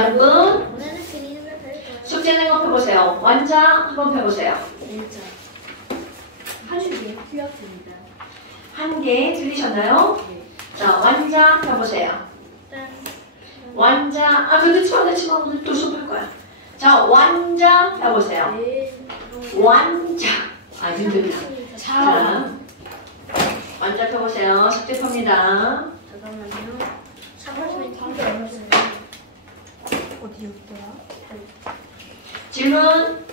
여러분 숙제 낸 거 펴보세요. 완자 한번 펴보세요. 한 개 틀렸습니다. 한 개 틀리셨나요? 네. 자, 완자 펴보세요. 완자, 그렇지 마. 오늘 또 수업할 거야. 자, 완자 펴보세요. 네. 완자. 힘들다. 자, 완자 펴보세요. 숙제 펴니다. 잠깐만요. 3번이 단계 얼마였어요? 어디였더라? 질문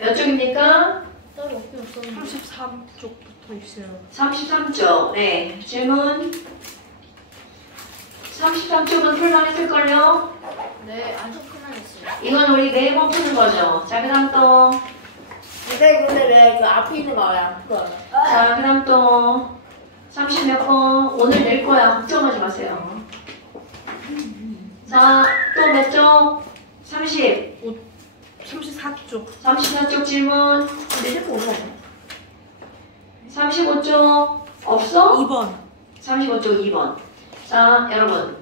몇 쪽입니까? 따로 없긴 없었는데 33쪽부터 있어요. 33쪽. 네. 질문 33쪽은 풀만했을걸요? 네, 안 좋구나 했어요. 이건 우리 매번 푸는 거죠. 자, 그 다음 또. 근데 왜 그 앞에 있는 거 안 풀어요? 자, 그 다음 또. 30 몇 번. 오늘 낼 거야. 걱정하지 마세요. 자, 또 몇 쪽? 30. 34쪽. 34쪽 질문. 내 제품 올라가요? 35쪽. 없어? 2번. 35쪽 2번. 자, 여러분.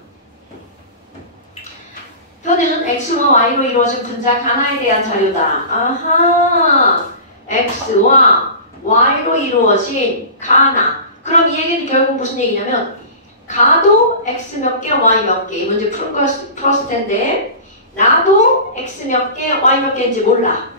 표는 x와 y로 이루어진 분자 가나에 대한 자료다. 아하. x와 y로 이루어진 가나. 그럼 이 얘기는 결국 무슨 얘기냐면 가도 x 몇 개, y 몇 개. 이 문제 풀었을 텐데 나도 x 몇 개, y 몇 개인지 몰라.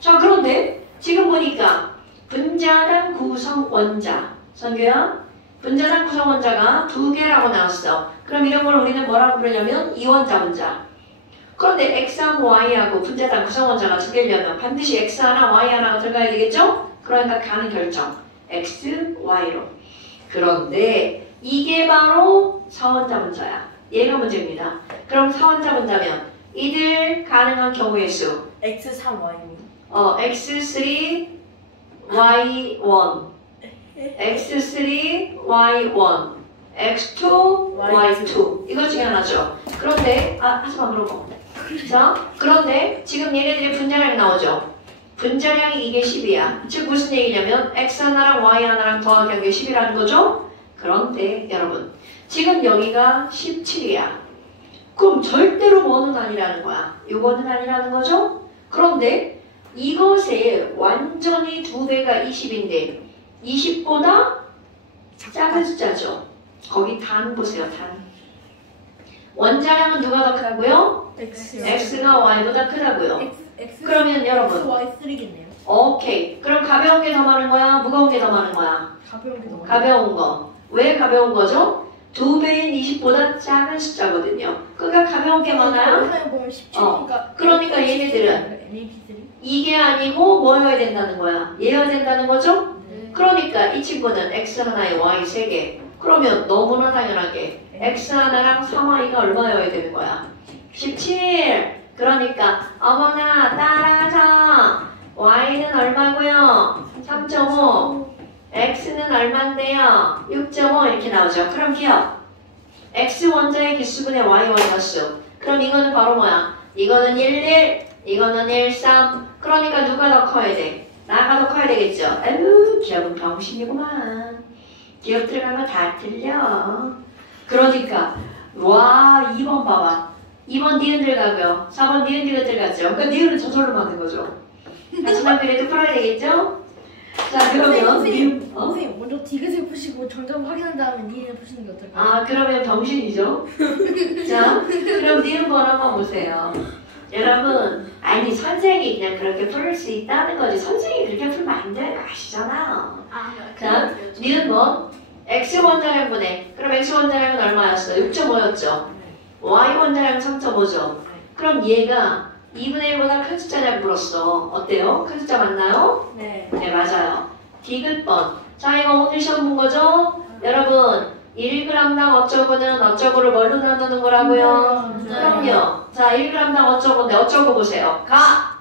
자, 그런데 지금 보니까 분자단 구성 원자. 선규야? 분자단 구성 원자가 2개라고 나왔어. 그럼 이런 걸 우리는 뭐라고 부르냐면 이원자 분자. 그런데 X하고 Y하고 분자단 구성 원자가 2개려면 반드시 X 하나, Y 하나가 들어가야 되겠죠? 그러니까 가는 결정. X, Y로. 그런데 이게 바로 사원자 분자야. 얘가 문제입니다. 그럼 사원자 분자면 이들 가능한 경우의 수. X3Y입니다. X3, Y1. X3, Y1, X2, Y2 이거 중에 하나죠. 그런데 하지마 그런 거. 자, 그런데 지금 얘네들의 분자량이 나오죠. 분자량이 이게 10이야. 즉 무슨 얘기냐면 X 하나랑 Y 하나랑 더하기 한 게 10이라는 거죠. 그런데 여러분 지금 여기가 17이야. 그럼 절대로 뭐는 아니라는 거야. 요거는 아니라는 거죠. 그런데 이것의 완전히 2배가 20인데 20보다 작은 숫자죠. 거기 단 보세요. 단. 원자량은 누가 더 크다고요? X가 Y보다 크다고요. 그러면 여러분 Y3겠네요. 오케이. 그럼 가벼운 게 더 많은 거야? 무거운 게 더 많은 거야? 가벼운 게 너무 가벼운 거. 왜 가벼운 거죠? 2배인 20보다 작은 숫자거든요. 그러니까 가벼운 게 많아요? 그러니까 얘네들은 이게 아니고 뭐여야 된다는 거야? 얘여야 된다는 거죠? 그러니까 이 친구는 X 하나에 Y 3개. 그러면 너무나 당연하게 X 하나랑 3Y가 얼마여야 되는 거야? 17. 그러니까 어머나 따라서 Y는 얼마고요? 3.5. X는 얼마인데요? 6.5 이렇게 나오죠. 그럼 기억. X 원자의 개수분의 Y 원자 수. 그럼 이거는 바로 뭐야? 이거는 11, 이거는 13. 그러니까 누가 더 커야 돼? 나가 더 커야 되겠죠? 아유, 기억은 병신이구만. 기억 들어가면 다 틀려. 그러니까 와 2번 봐봐. 2번 니은 들어가고요. 4번 니은 니은 들어갔죠. 그러니까 니은은 저절로 맞는 거죠. 마지막 그래도 풀어야 되겠죠? 자 그러면 니은 선생님 먼저 디귿을 푸시고 점점 확인한 다음에 니은을 푸시는 게 어떨까요? 그러면 병신이죠. 자 그럼 니은 번 한번 보세요. 여러분 아니 선생이 그냥 그렇게 풀 수 있다는 거지 선생이 그렇게 풀면 안 되는 거 아시잖아요. 자 니은 번 X 원자량분의 그럼 X 원자량은 얼마였어? 6.5였죠. Y 원자량은 3.5죠. 그럼 얘가 2분의 1보다 큰 숫자냐고 물었어. 어때요? 큰 숫자 맞나요? 네. 네 맞아요. 디귿번. 자 이거 오늘 시험 본 거죠? 여러분 1g당 어쩌고는 어쩌고를 뭘로 나누는 거라고요? 그럼요. 자 1g당 어쩌고인데 어쩌고 보세요. 가.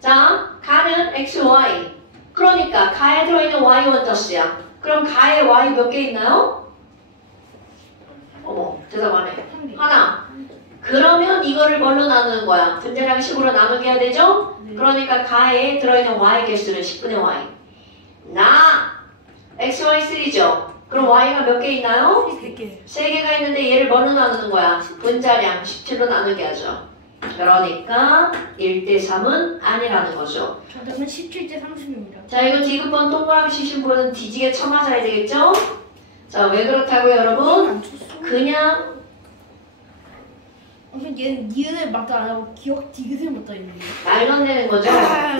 자 가는 x, y. 그러니까 가에 들어있는 y 원자수야. 그럼 가에 y 몇 개 있나요? 어머 대답 안 해. 하나. 그러면 이거를 뭘로 나누는 거야? 분자량 10으로 나누게 해야 되죠? 네. 그러니까 가에 들어있는 y 개수는 10분의 y. 나 XY3죠. 그럼 y가 몇 개 있나요? 3개. 3개가 있는데 얘를 뭘로 나누는 거야? 분자량 17로 나누게 하죠. 그러니까 1대3은 아니라는 거죠. 정답은 17대 30입니다. 자, 이거 디귿번 동그라미 치신 분은 뒤지게 쳐맞아야 되겠죠? 자, 왜 그렇다고요, 여러분? 그냥 얘는 니은을 맞다 안 하고 기억 디귿을 맞다 했는데. 말만 되는 거죠? 자,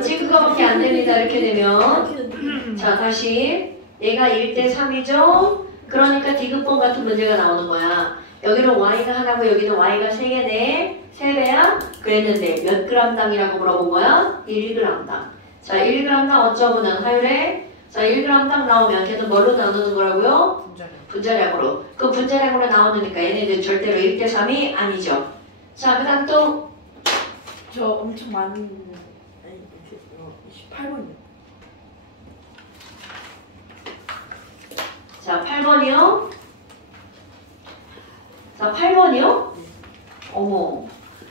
찍은 거밖에 안 됩니다. 이렇게 되면. 자, 다시. 얘가 1대3이죠? 그러니까 디귿번 같은 문제가 나오는 거야. 여기는 y가 하나고 여기는 y가 3개네. 3배야? 그랬는데 몇 g당이라고 물어본 거야? 1g당. 자, 1g당 어쩌고는 하율에 자, 1g당 나오면 걔는 뭘로 나누는 거라고요? 분자량으로. 그 분자량으로 나오니까 얘네들 절대로 1대3이 아니죠. 자, 그 다음 또 저 엄청 많은 18번이요. 자, 8번이요. 자, 8번이요? 어머.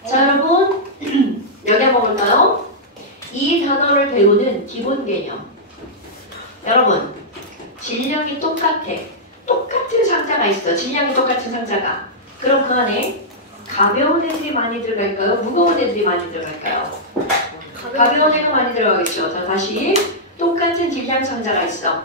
자, 여러분. 여기 한번 볼까요? 이 단어를 배우는 기본 개념. 여러분, 질량이 똑같아. 똑같은 상자가 있어. 질량이 똑같은 상자가. 그럼 그 안에 가벼운 애들이 많이 들어갈까요? 무거운 애들이 많이 들어갈까요? 가벼운 애가 많이 들어가겠죠. 자, 다시. 똑같은 질량 상자가 있어.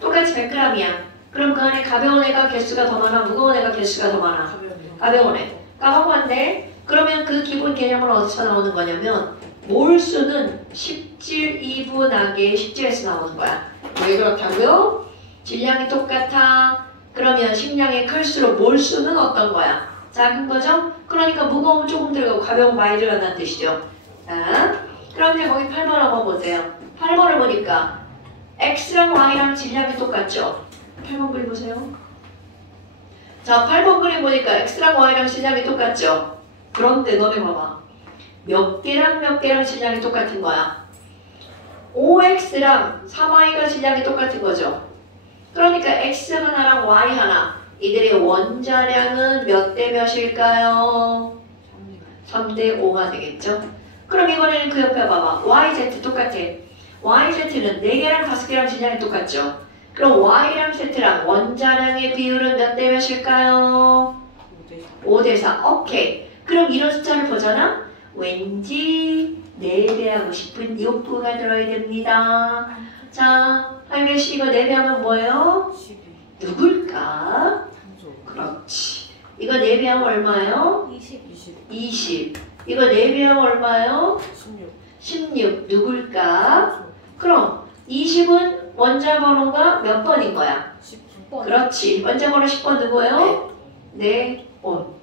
똑같이 100g이야. 그럼 그 안에 가벼운 애가 개수가 더 많아? 무거운 애가 개수가 더 많아? 가벼운 애. 까먹었는데 그러면 그 기본 개념은 어디서 나오는 거냐면 몰수는 10질 2분하게 10질에서 나오는 거야. 왜 그렇다고요? 질량이 똑같아. 그러면 식량이 클수록 몰수는 어떤 거야? 작은 거죠? 그러니까 무거우면 조금 들어가고 가벼우면 많이 들어간다는 뜻이죠. 자, 그럼 이제 거기 8번 한번 보세요. 8번을 보니까 x랑 y랑 질량이 똑같죠? 8번 그림 보세요. 자, 8번 그림 보니까 x랑 y랑 질량이 똑같죠? 그런데 너네 봐봐. 몇 개랑 몇 개랑 질량이 똑같은 거야. 5x랑 3y가 질량이 똑같은 거죠. 그러니까 x 하나랑 y 하나. 이들의 원자량은 몇 대 몇일까요? 3대 5가 되겠죠? 그럼 이번에는 그 옆에 봐봐. yz 똑같아. yz는 4개랑 5개랑 질량이 똑같죠? 그럼 y랑 z랑 원자량의 비율은 몇 대 몇일까요? 5대4. 오케이. 그럼 이런 숫자를 보잖아? 왠지 4배하고 싶은 욕구가 들어야 됩니다. 자, 할매씨 이거 4배하면 뭐예요? 12. 누굴까? 그렇지. 이거 4배하면 얼마예요? 20. 20. 이거 4배하면 얼마예요? 16. 누굴까? 그럼 20은 원자 번호가 몇 번인 거야? 10번. 그렇지. 원자 번호 10번 누구예요? 네.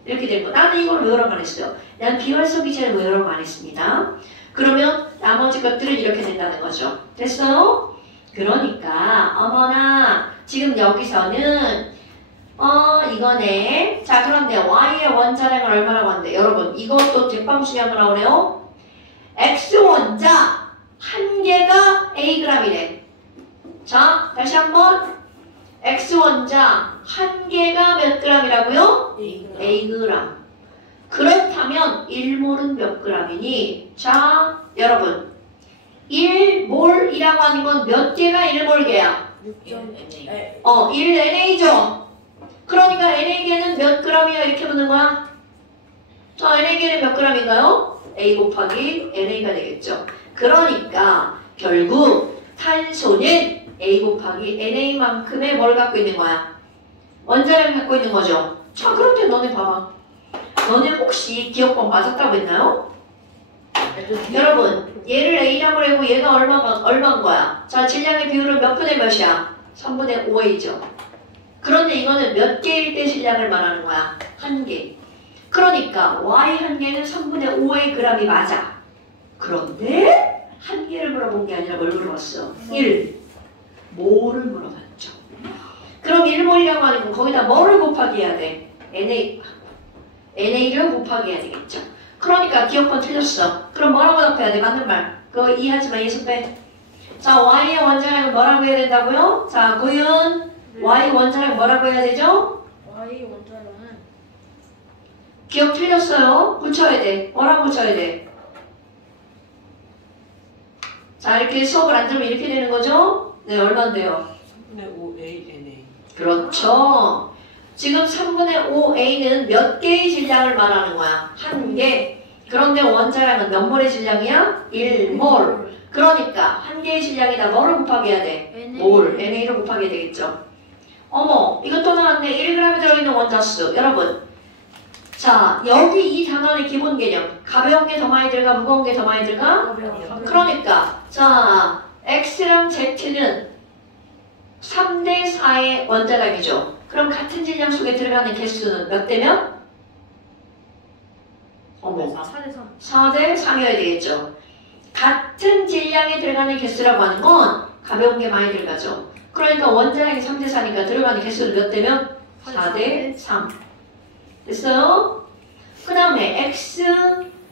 이렇게 되는 거. 나는 이걸 외우라고 안 했어요. 난 비활성 기체는 외우라고 안 했습니다. 그러면 나머지 것들은 이렇게 된다는 거죠. 됐어요? 그러니까 어머나 지금 여기서는 이거네. 자, 그런데 y의 원자량은 얼마라고 하는데 여러분 이것도 대방수이 한번 나오네요. x 원자 한 개가 Ag이래. 자, 다시 한번 x 원자 한 개가 몇 g이라고요? Ag. 그렇다면 1몰은 몇 g이니? 자, 여러분 1몰이라고 하는 건 몇 개가 1몰개야? 1NA죠. 그러니까 NA개는 몇 g이야? 이렇게 묻는 거야. 자, NA개는 몇 g인가요? A 곱하기 NA가 되겠죠. 그러니까 결국 탄소는 A 곱하기 NA만큼의 뭘 갖고 있는 거야? 원자량 갖고 있는 거죠. 자, 그런데 너네 봐봐. 너네 혹시 기억법 맞았다고 했나요? 여러분, 얘를 A라고 하고 얘가 얼마인 거야? 자, 질량의 비율은 몇 분의 몇이야? 3분의 5A죠. 그런데 이거는 몇 개일 때 질량을 말하는 거야? 한 개. 그러니까 Y 한 개는 3분의 5의 g이 맞아. 그런데 한 개를 물어본 게 아니라 뭘 물어봤어? 1. 몰을 물어봤죠. 그럼 1몰이라고 하는 건 거기다 뭐를 곱하기 해야 돼? NA를 곱하기 해야 되겠죠. 그러니까 기억번 틀렸어. 그럼 뭐라고 답해야 돼? 맞는 말. 그거 이해하지 마. 예습 빼. 자, Y의 원자량은 뭐라고 해야 된다고요? 자, 고윤. Y 원자량 뭐라고 해야 되죠? Y 원자량은 기억 틀렸어요. 붙여야 돼. 뭐라고 붙여야 돼? 자, 이렇게 수업을 안 들으면 이렇게 되는 거죠? 네, 얼마인데요? 3분의 5A NA. 그렇죠. 지금 3분의 5A는 몇 개의 질량을 말하는 거야? 1개. 그런데 원자량은 몇 몰의 질량이야? 1몰. 그러니까 1개의 질량에다 뭐를 곱하게 해야 돼? 몰. NA를 곱하게 되겠죠. 어머, 이것도 나왔네. 1g에 들어있는 원자수. 여러분. 자, 여기 이 단원의 기본 개념. 가벼운 게 더 많이 들어가, 무거운 게 더 많이 들어가? 그러니까, 자, X랑 Z는 3대 4의 원자량이죠. 그럼 같은 질량 속에 들어가는 개수는 몇 대면? 어머, 4대 3. 4대 3이어야 되겠죠. 같은 질량에 들어가는 개수라고 하는 건 가벼운 게 많이 들어가죠. 그러니까 원자량이 3대 4니까 들어가는 개수는 몇 대면? 4대 3. 됐어요? 그 다음에 X,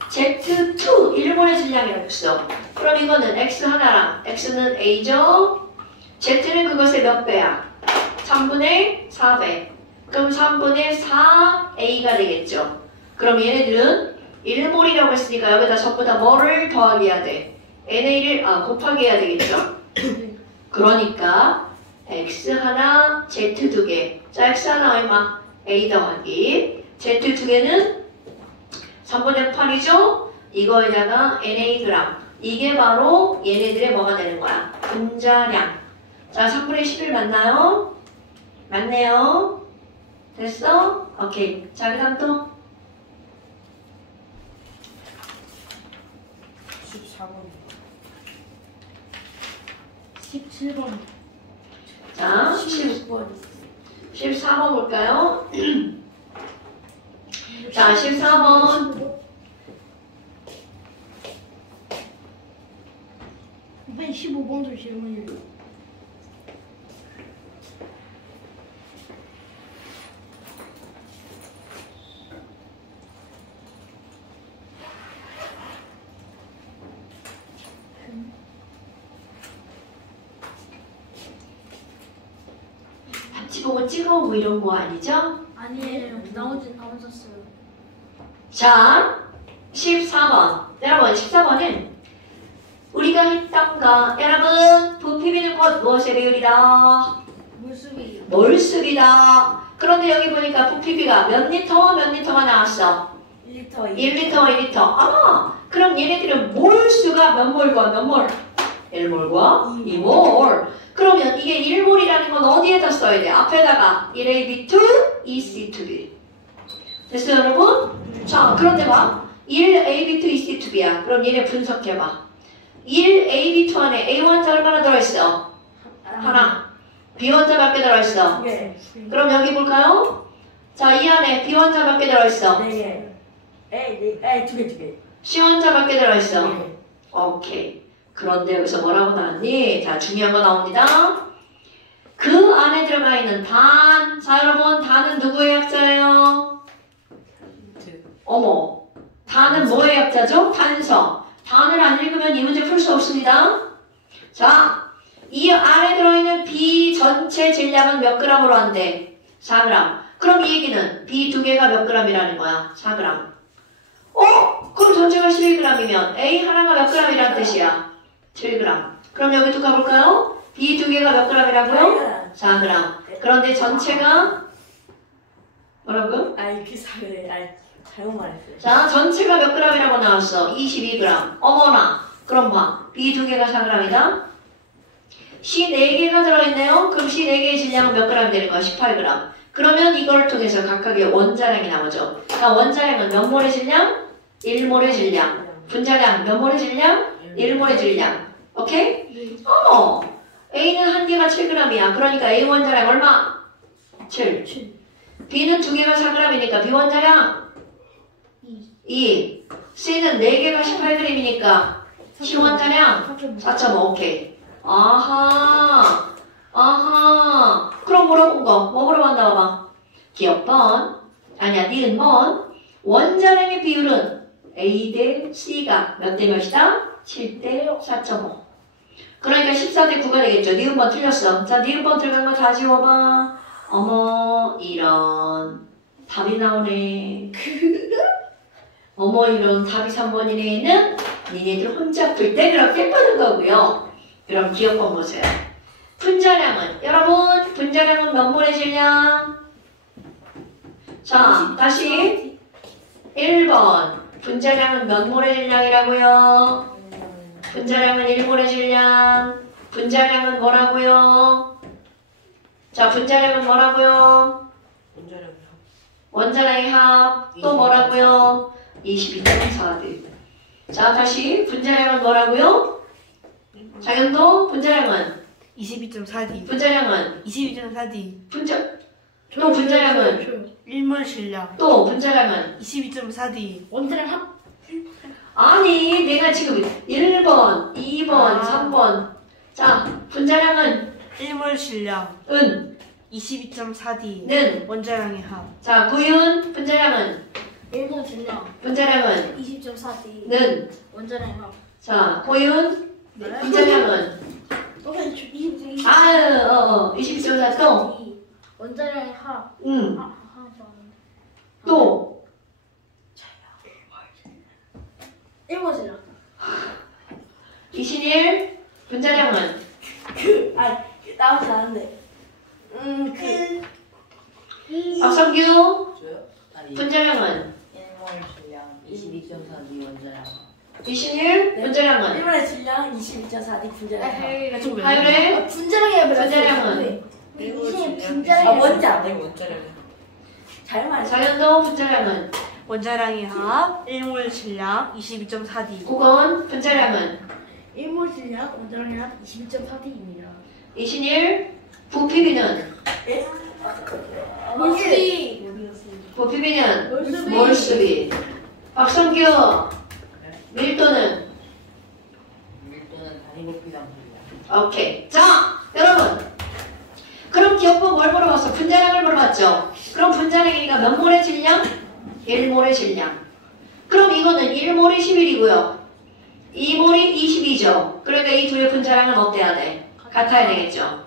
Z2 1몰의 질량이라고 했어. 그럼 이거는 X 하나랑 X는 A죠? Z는 그것의 몇 배야? 3분의 4배. 그럼 3분의 4A가 되겠죠. 그럼 얘네들은 1몰이라고 했으니까 여기다 전부 다 뭐를 더하기 해야 돼? NA를 곱하기 해야 되겠죠. 그러니까 X 하나, Z 두 개. 자, X 하나 얼마? A 더하기 Z 두 개는 3분의 8이죠? 이거에다가 NA g. 이게 바로 얘네들의 뭐가 되는 거야? 분자량. 자, 3분의 11 맞나요? 맞네요. 됐어? 오케이. 자, 그 다음 또 17번. 자, 16번. 14번 볼까요? 자, 14번. 선생님 15번도 질문이에요. 답지 보고 찍어오고 이런 거 아니죠? 아니에요. 나머지는 다 맞았어요. 자, 14번. 여러분, 14번은 우리가 했던 거. 여러분, 부피비는 곧 무엇의 비율이다? 물수비. 몰수비다. 그런데 여기 보니까 부피비가 몇 리터와 몇 리터가 나왔어? 1리터 1리터와 2리터. 아, 그럼 얘네들은 몰수가 몇 몰과 몇 몰? 1몰과 2몰. 그러면 이게 1몰이라는 건 어디에다 써야 돼? 앞에다가 1AB2, 2C2B. 됐어요, 여러분? 자, 그런데 봐. 1AB2, 2C2B야. 그럼 얘네 분석해봐. 1AB2 안에 A원자 얼마나 들어있어? 하나. B원자 몇 개 들어있어? 네. 그럼 여기 볼까요? 자, 이 안에 B원자 몇 개 들어있어? 네. 에, 두 개. C원자 몇 개 들어있어? 네. 오케이. 그런데 여기서 뭐라고 나왔니? 자, 중요한 거 나옵니다. 그 안에 들어가 있는 단. 자, 여러분, 단은 누구의 약자예요? 어머. 단은 뭐의 약자죠? 단서. 단을 안 읽으면 이 문제 풀 수 없습니다. 자, 이 안에 들어있는 B 전체 질량은 몇 g으로 한대? 4g. 그럼 이 얘기는 B 두 개가 몇 g이라는 거야? 4g. 그럼 전체가 11g이면 A 하나가 몇 g이라는 뜻이야? 7g. 그럼 여기 또 가볼까요? B 두 개가 몇 g이라고요? 4g. 그런데 전체가 뭐라고요? 그 사례. 잘못 말했어요. 자, 전체가 몇 g이라고 나왔어? 22g. 어머나. 그럼 봐. B 두 개가 4g이다. C 4개가 들어있네요. 그럼 C 4개의 질량은 몇 g 되는 거야? 18g. 그러면 이걸 통해서 각각의 원자량이 나오죠. 자, 원자량은 몇 몰의 질량? 1몰의 질량. 분자량 몇 몰의 질량? 1몰의 질량. 오케이? 네. 어머! A는 한 개가 7g이야. 그러니까 A 원자량 얼마? 7. B는 두 개가 4g이니까 B 원자량? 2. C는 4개가 18g이니까 C 원자량? 4.5. 오케이. 아하. 그럼 물어본 거. 뭐 물어봤나 봐봐. 기억번. 아니야, 니은번. 원자량의 비율은 A 대 C가 몇 대 몇이다? 7대 4.5. 그러니까 14대 9가 되겠죠. 니은번 틀렸어. 자, 니은번 들어간 거 다 지워봐. 어머, 이런. 답이 나오네. 어머, 이런. 답이 3번이네는 니네들 혼자 풀 때 그렇게 푸는 거고요. 그럼 기억번 보세요. 분자량은 여러분 분자량은 몇 몰의 질량? 자 다시 1번 분자량은 몇 몰의 질량이라고요? 분자량은 1몰의 질량. 분자량은 뭐라고요? 자 분자량은 뭐라고요? 원자량의 합. 또 뭐라고요? 22.4D. 자 다시 분자량은 뭐라고요? 자연도 분자량은 22.4D. 분자량은 22.4D. 또 분자량은 1몰 질량. 또 분자량은 22.4D. 원자량 합. 아니 내가 지금 1번, 2번, 3번 자 분자량은 1몰 질량. 은 22.4D. 는 원자량의 합. 자 구윤 분자량은 1번 질량. 분자량은 20.4D. 는 원자량 합. 자 고윤 분자량은 22.4 또 원자량의 합. 또 1번 질량. 이신일 분자량은 나오지 않은데. 박성규 저요? 아니 분자량은 1몰 질량 22.4D 원자량 이신일 분자량은 1번의 질량 22.4D 분자량. 하율의 분자량이 분자량은 분자량이 원자. 원자량 잘 말했어. 자연도 분자량은 원자량의 합. 1몰 질량. 22.4D. 국원 분자량은 1몰 질량. 원자량의 합 22.4D입니다. 이신일 부피비는 몰수비. 부피비는 몰수비 박성규 밀도는 밀도는 단위 부피당 질량 오케이 자 여러분 그럼 기억법 뭘 물어봤어? 분자량을 물어봤죠? 그럼 분자량이니까 몇 몰의 질량? 1몰의 질량 그럼 이거는 1몰이 11이고요 2몰이 22죠 그러니까 이 둘의 분자량은 어때야 돼? 같아야 되겠죠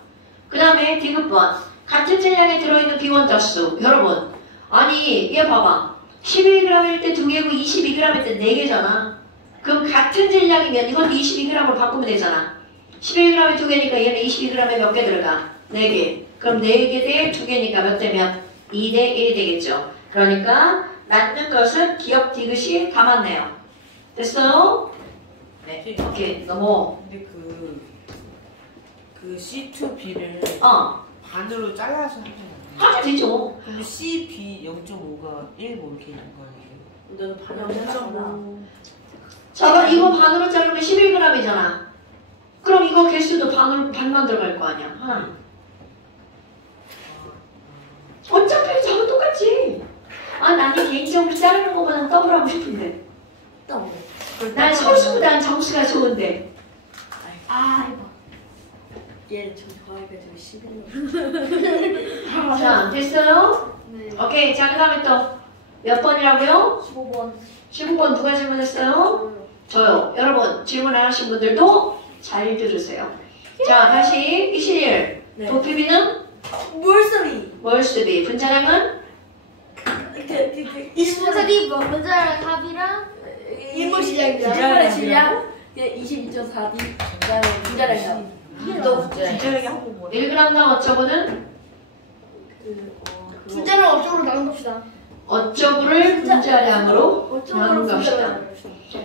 그 다음에 디귿번 같은 질량에 들어있는 비원자수 여러분 아니 얘 봐봐 11g일 때 2개고 22g일 때 4개잖아 그럼 같은 질량이면 이건 22g으로 바꾸면 되잖아 11g에 2개니까 얘는 22g에 몇 개 들어가? 4개 그럼 4개 대 2개니까 몇 대면? 2대 1이 되겠죠 그러니까 낳는 것은 기억 디귿이 다 맞네요 됐어요? 네 오케이 넘어 근데 그 C2B를 반으로 잘라서 하잖아요. 하면 되죠 근데 CB 0.5가 1 뭐 이렇게 있는 거 아니에요? 너는 반영 자 이거 반으로 자르면 11g이잖아 그럼 이거 개수도 반만 들어갈 거 아니야 하나 어차피 저도 똑같지 나는 개인적으로 자르는 것보다는 더블 하고 싶은데 난 소수보다는 정수가 좋은데 이거. 얘를 좀 좋아해가지고 11년. 자 됐어요? 네. 오케이 자 그 다음에 또 몇 번이라고요? 15번. 15번 누가 질문했어요? 저요 여러분 질문 안 하신 분들도 잘 들으세요 자 다시 21 네. 도피비는? 물소리. 월수비 분자량은? 원자리 원자량 합이랑 1몰 질량이랑 1번의 질량 22.4D 분자량. 너 분자량의 합은 뭐야? 1g당 어쩌고는? 분자량 어쩌고 나눈 겁시다. 어쩌구를 분자량으로 나눈 겁시다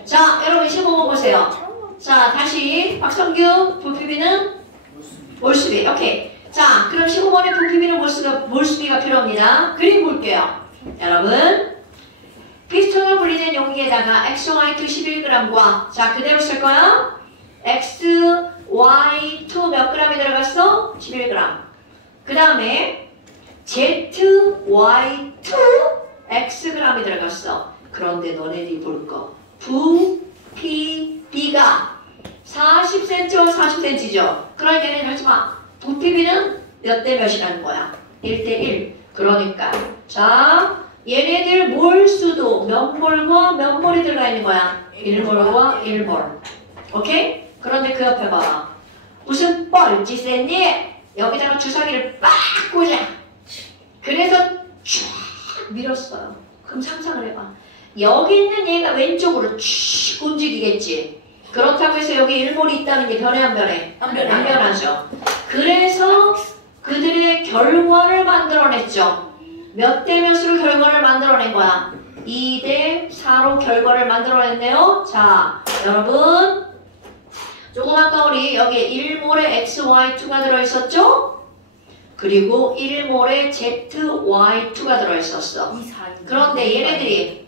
자 여러분 15번 보세요 자 다시 박성규 부피비는? 몰수비 오케이 자 그럼 15번에 부피비는 몰수비가 필요합니다 그림 볼게요 여러분 피스톤으로 분리된 용기에다가 XY2 11g과 자 그대로 쓸 거야 XY2 몇 g이 들어갔어? 11g 그 다음에 ZY2 Xg이 들어갔어 그런데 너네들이 볼 거 부피비가 40cm와 40cm죠 그러니까 얘네들 하지마 부피비는 몇 대 몇이라는 거야 1대1 그러니까 자 얘네들 몰수도 몇 몰과 몇 몰이 들어가 있는 거야 1몰과 1몰 오케이? 그런데 그 옆에 봐봐 무슨 뻘짓 했니? 여기다가 주사기를 빡 꽂아 그래서 쫙 밀었어요 그럼 상상을 해봐 여기 있는 얘가 왼쪽으로 쭉 움직이겠지 그렇다고 해서 여기 1몰이 있다는 게 변해 안 변해? 안 변해. 안 변하죠 그래서 그들의 결과를 만들어냈죠. 몇 대 몇으로 결과를 만들어낸 거야? 2대 4로 결과를 만들어냈네요. 자, 여러분 조금 아까 우리 여기 1몰에 XY2가 들어있었죠? 그리고 1몰에 ZY2가 들어있었어. 그런데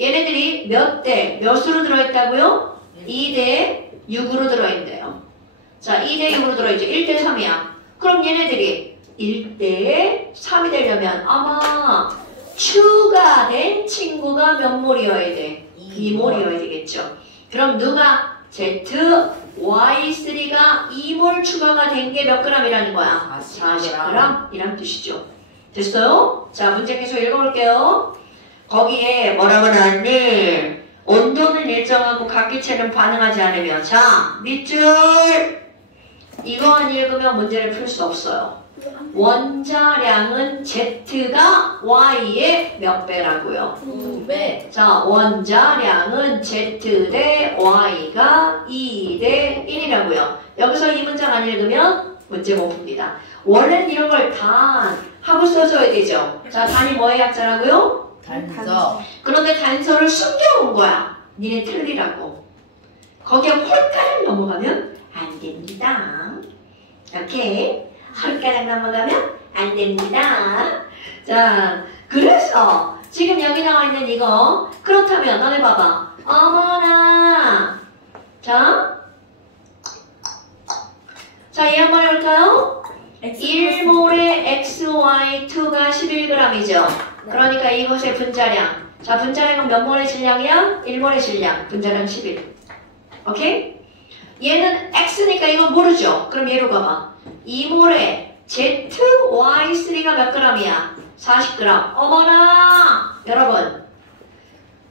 얘네들이 몇 대 몇으로 들어있다고요? 2대 6으로 들어있대요. 자, 2대 6으로 들어있죠. 1대 3이야. 그럼 얘네들이 1대 3이 되려면 아마 추가된 친구가 몇 몰이어야 돼? 2몰이어야 되겠죠. 그럼 누가 ZY3가 2몰 추가가 된 게 몇 g이라는 거야? 40g 이란 뜻이죠. 됐어요? 자, 문제 계속 읽어볼게요. 거기에 뭐라고 나왔니? 온도는 일정하고 각 기체는 반응하지 않으며 자, 밑줄 이거만 읽으면 문제를 풀 수 없어요. 원자량은 Z가 Y의 몇 배라고요? 2배. 자, 원자량은 Z 대 Y가 2 대 1이라고요. 여기서 이 문장 안 읽으면 문제 못 풉니다. 원래는 이런 걸 단 하고 써줘야 되죠. 자, 단이 뭐의 약자라고요? 단서. 그런데 단서를 숨겨놓은 거야. 니네 틀리라고. 거기에 홀가락 넘어가면 안 됩니다. 오케이. 홀가락 넘어가면 안 됩니다. 자, 그래서 지금 여기 나와 있는 이거 그렇다면 너네 봐봐. 어머나. 자, 얘 한번 해볼까요? 1몰에 XY2가 11g이죠. 그러니까 이것의 분자량. 자, 분자량은 몇 몰의 질량이야? 1몰의 질량. 분자량 11. 오케이? 얘는 X니까 이건 모르죠? 그럼 얘로 가봐. 2몰에 ZY3가 몇 g이야? 40g. 어머나! 여러분.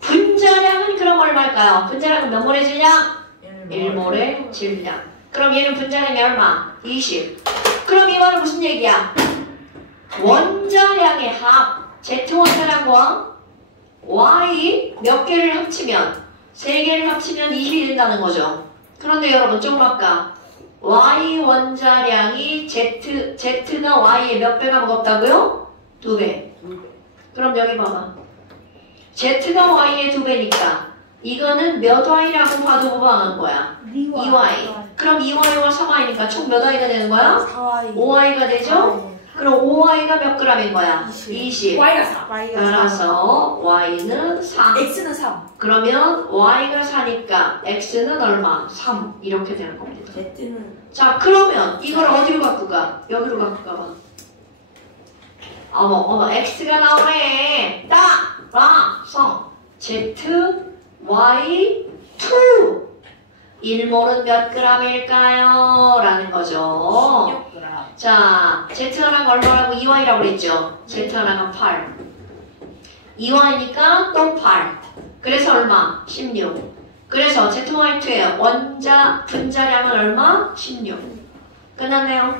분자량은 그럼 얼마일까요? 분자량은 몇 몰의 질량? 1몰의 질량. 그럼 얘는 분자량이 얼마? 20. 그럼 이 말은 무슨 얘기야? 원자량의 합. Z 원자량과 Y 몇 개를 합치면 3개를 합치면 20이 된다는 거죠. 그런데 여러분 조금 아까 Y 원자량이 Z가 Y의 몇 배가 무겁다고요? 2배. 그럼 여기 봐봐. Z가 Y의 2배니까 이거는 몇 Y라고 봐도 무방한 거야. 2Y. 그럼 2Y와 3Y니까 총 몇 Y가 되는 거야? 4Y. 5Y가 되죠? 그럼 5Y가 몇 g인 거야? 20. Y가 4. 따라서 Y는 3. X는 3. 그러면 Y가 4니까 X는 얼마? 3. 이렇게 되는 겁니다. Z는. 자, 그러면 이걸 어디로 갖고 가? 여기로 갖고 가봐. 어머, X가 나오네. 따라서 Z, Y, 2. 1몰은 몇 g일까요? 라는 거죠. 16g. 자, Z랑 얼마라고 2Y라고 그랬죠? Z랑 8. 2Y니까 또 8. 그래서 얼마? 16. 그래서 ZY2의 분자량은 얼마? 16. 끝났네요.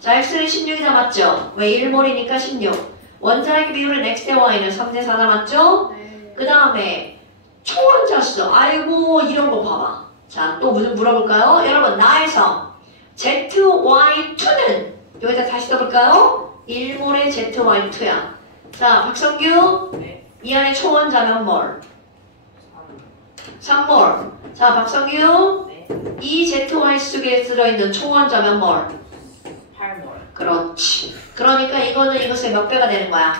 자, X는 16이 남았죠? 왜 1몰이니까 16. 원자량의 비율은 X 대 Y는 3대 4 남았죠? 그 다음에 초원자수. 아이고, 이런 거 봐봐. 자, 또 물어볼까요? 여러분, 나에서 ZY2는 여기다 다시 써볼까요? 1몰의 ZY2야. 자, 박성규. 네. 이 안에 초원자 몇 몰? 3몰. 자, 박성규. 네. 이 ZY 속에 들어있는 초원자 몇 몰? 8몰. 그렇지. 그러니까 이거는 이것의 몇 배가 되는 거야?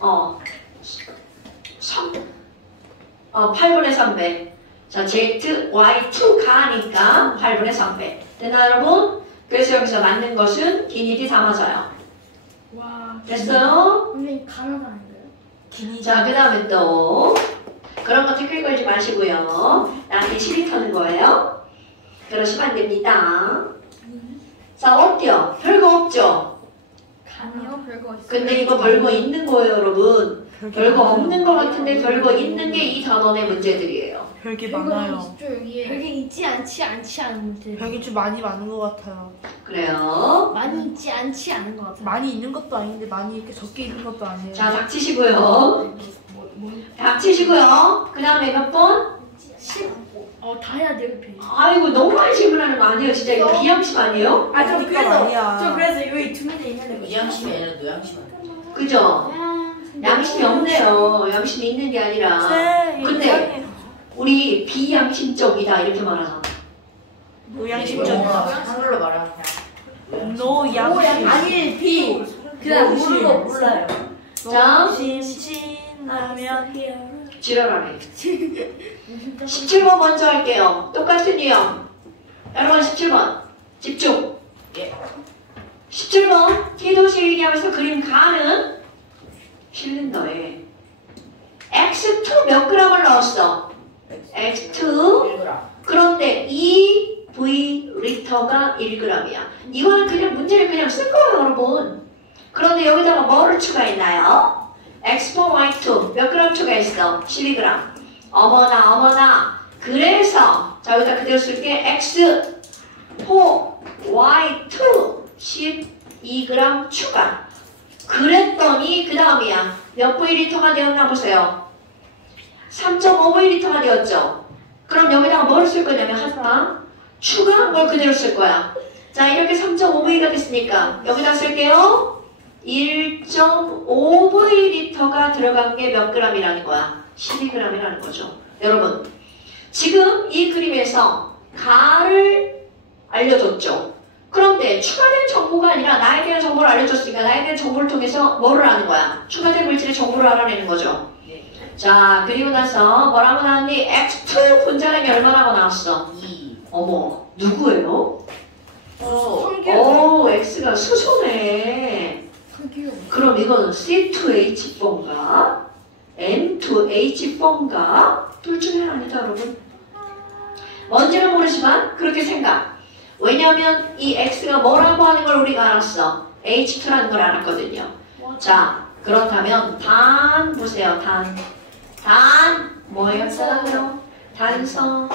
8분의 8분의 3배. 자, ZY2 가니까 8분의 3배. 됐나, 여러분? 그래서 여기서 맞는 것은 기니디 다 맞아요. 와. 됐어요? 선생님 가나다 아닌가요? 자, 그 다음에 또 그런 거 댓글 걸지 마시고요. 나한테 시비 터는 거예요. 그러시면 안 됩니다. 자, 어때요? 별거 없죠? 아니요, 별거 있어요. 근데 이거 별거 있는 거예요, 여러분. 별거 없는 거 같은데 별거 있는 게 이 단원의 문제들이에요. 별게 별거 많아요. 있죠, 여기에. 별게 있지 않지 않은데. 별게 좀 많이 많은 것 같아요. 그래요. 많이 있지 않지 않은 것 같아요. 많이 있는 것도 아닌데 많이 이렇게 적게 있는 것도 아니에요. 자, 닥치시고요. 닥치시고요. 그 다음에 몇 번? 15. 다 해야 돼요, 비. 아이고 너무 많이 질문하는 거 아니에요? 진짜 이거 비양심 아니에요? 아, 저 그러니까 그래서 말이야. 저 그래서 여기 두 문제 있는데 이양심이 아니라 노양심 아니야? 그죠? 양심이 없네요. 양심이 있는 게 아니라. 근데 우리 비양심적이다 이렇게 말하나? 노양심적이다. 한글로 말하면 그냥 노양심. 아니 비 그냥 모르는 거 몰라요. 자, 심신하면 지랄하네. 17번 먼저 할게요. 똑같은 유형. 여러분 17번 집중. 예. 17번 T도시 얘기하면서 그림 가는 실린더에 X2 몇 g을 넣었어? X2 1g. 그런데 이 V 리터가 1g이야. 이거는 그냥 문제를 그냥 쓴 거예요, 여러분. 그런데 여기다가 뭐를 추가했나요? X4, Y2 몇 g 추가했어? 12g. 어머나. 그래서 자 여기다 그대로 쓸게. X4, Y2 12g 추가. 그랬더니 그 다음이야. 몇 V리터가 되었나 보세요. 3.5V리터가 되었죠. 그럼 여기다가 뭐를 쓸 거냐면 하지마. 추가한 걸 그대로 쓸 거야. 자 이렇게 3.5V가 됐으니까 여기다 쓸게요. 1.5V리터가 들어간 게 몇 g이라는 거야? 12g이라는 거죠. 여러분 지금 이 그림에서 가를 알려줬죠. 그런데 추가된 정보가 아니라 나에 대한 정보를 알려줬으니까 나에 대한 정보를 통해서 뭐를 아는 거야? 추가된 물질의 정보를 알아내는 거죠. 자 그리고 나서 뭐라고 나왔니? X2 분자량이 얼마라고 나왔어? 2. 어머 누구예요? 수소. 오 X가 수소네. 그럼 이거는 C2H4인가? M2H4인가? 둘 중에 하나입니다 여러분. 뭔지는 모르지만 그렇게 생각. 왜냐하면 이 X가 뭐라고 하는 걸 우리가 알았어. H2라는 걸 알았거든요. 자 그렇다면 단 보세요. 단 뭐예요? 사랑해요? 단서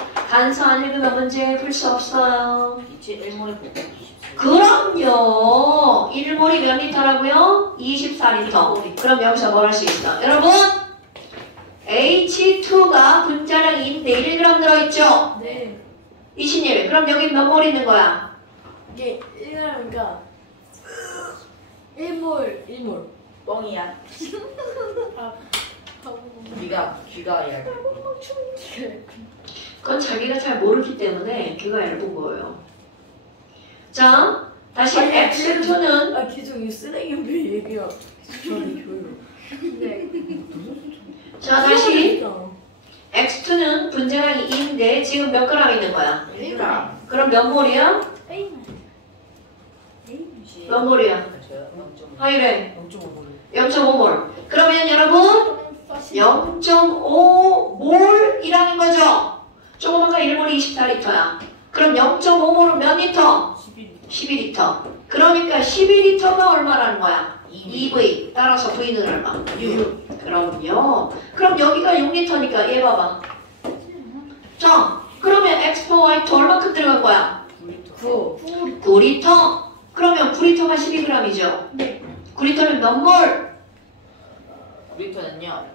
안 읽으면 문제 풀 수 없어요. 이치 1몰에 924. 그럼요. 1몰이 몇 리터라고요? 24리터. 그럼 여기서 뭘 할 수 있어? 여러분 H2가 분자량 2인데 1g 들어있죠? 네. 이신예배. 그럼 여기 몇 몰 있는 거야? 이게 1g이니까 1몰. 뻥이야. 귀가 얇아. 그건 자기가 잘 모르기 때문에 귀가 얇은 거예요. 자, 다시 X2는 아 계속 이 쓰레기를 얘기야. 저는 줘요. 자 다시 X2는 분자량이 2인데 지금 몇 g 있는 거야? 1g. 그럼 몇 몰이야? 몇 몰이야? 하이래 0.5몰. 그러면 여러분 0.5몰이라는 거죠. 조금 아까 1몰이 24리터야. 그럼 0.5몰은 몇 리터? 12리터. 그러니까 12리터가 얼마라는 거야? 2V. 따라서 V는 얼마? 6. 그럼요. 그럼 여기가 6리터니까 얘 봐봐. 자, 그러면 X4, Y2 얼마큼 들어간 거야? 9리터. 그러면 9리터가 12g이죠? 네. 9리터는 몇 몰? 9리터는요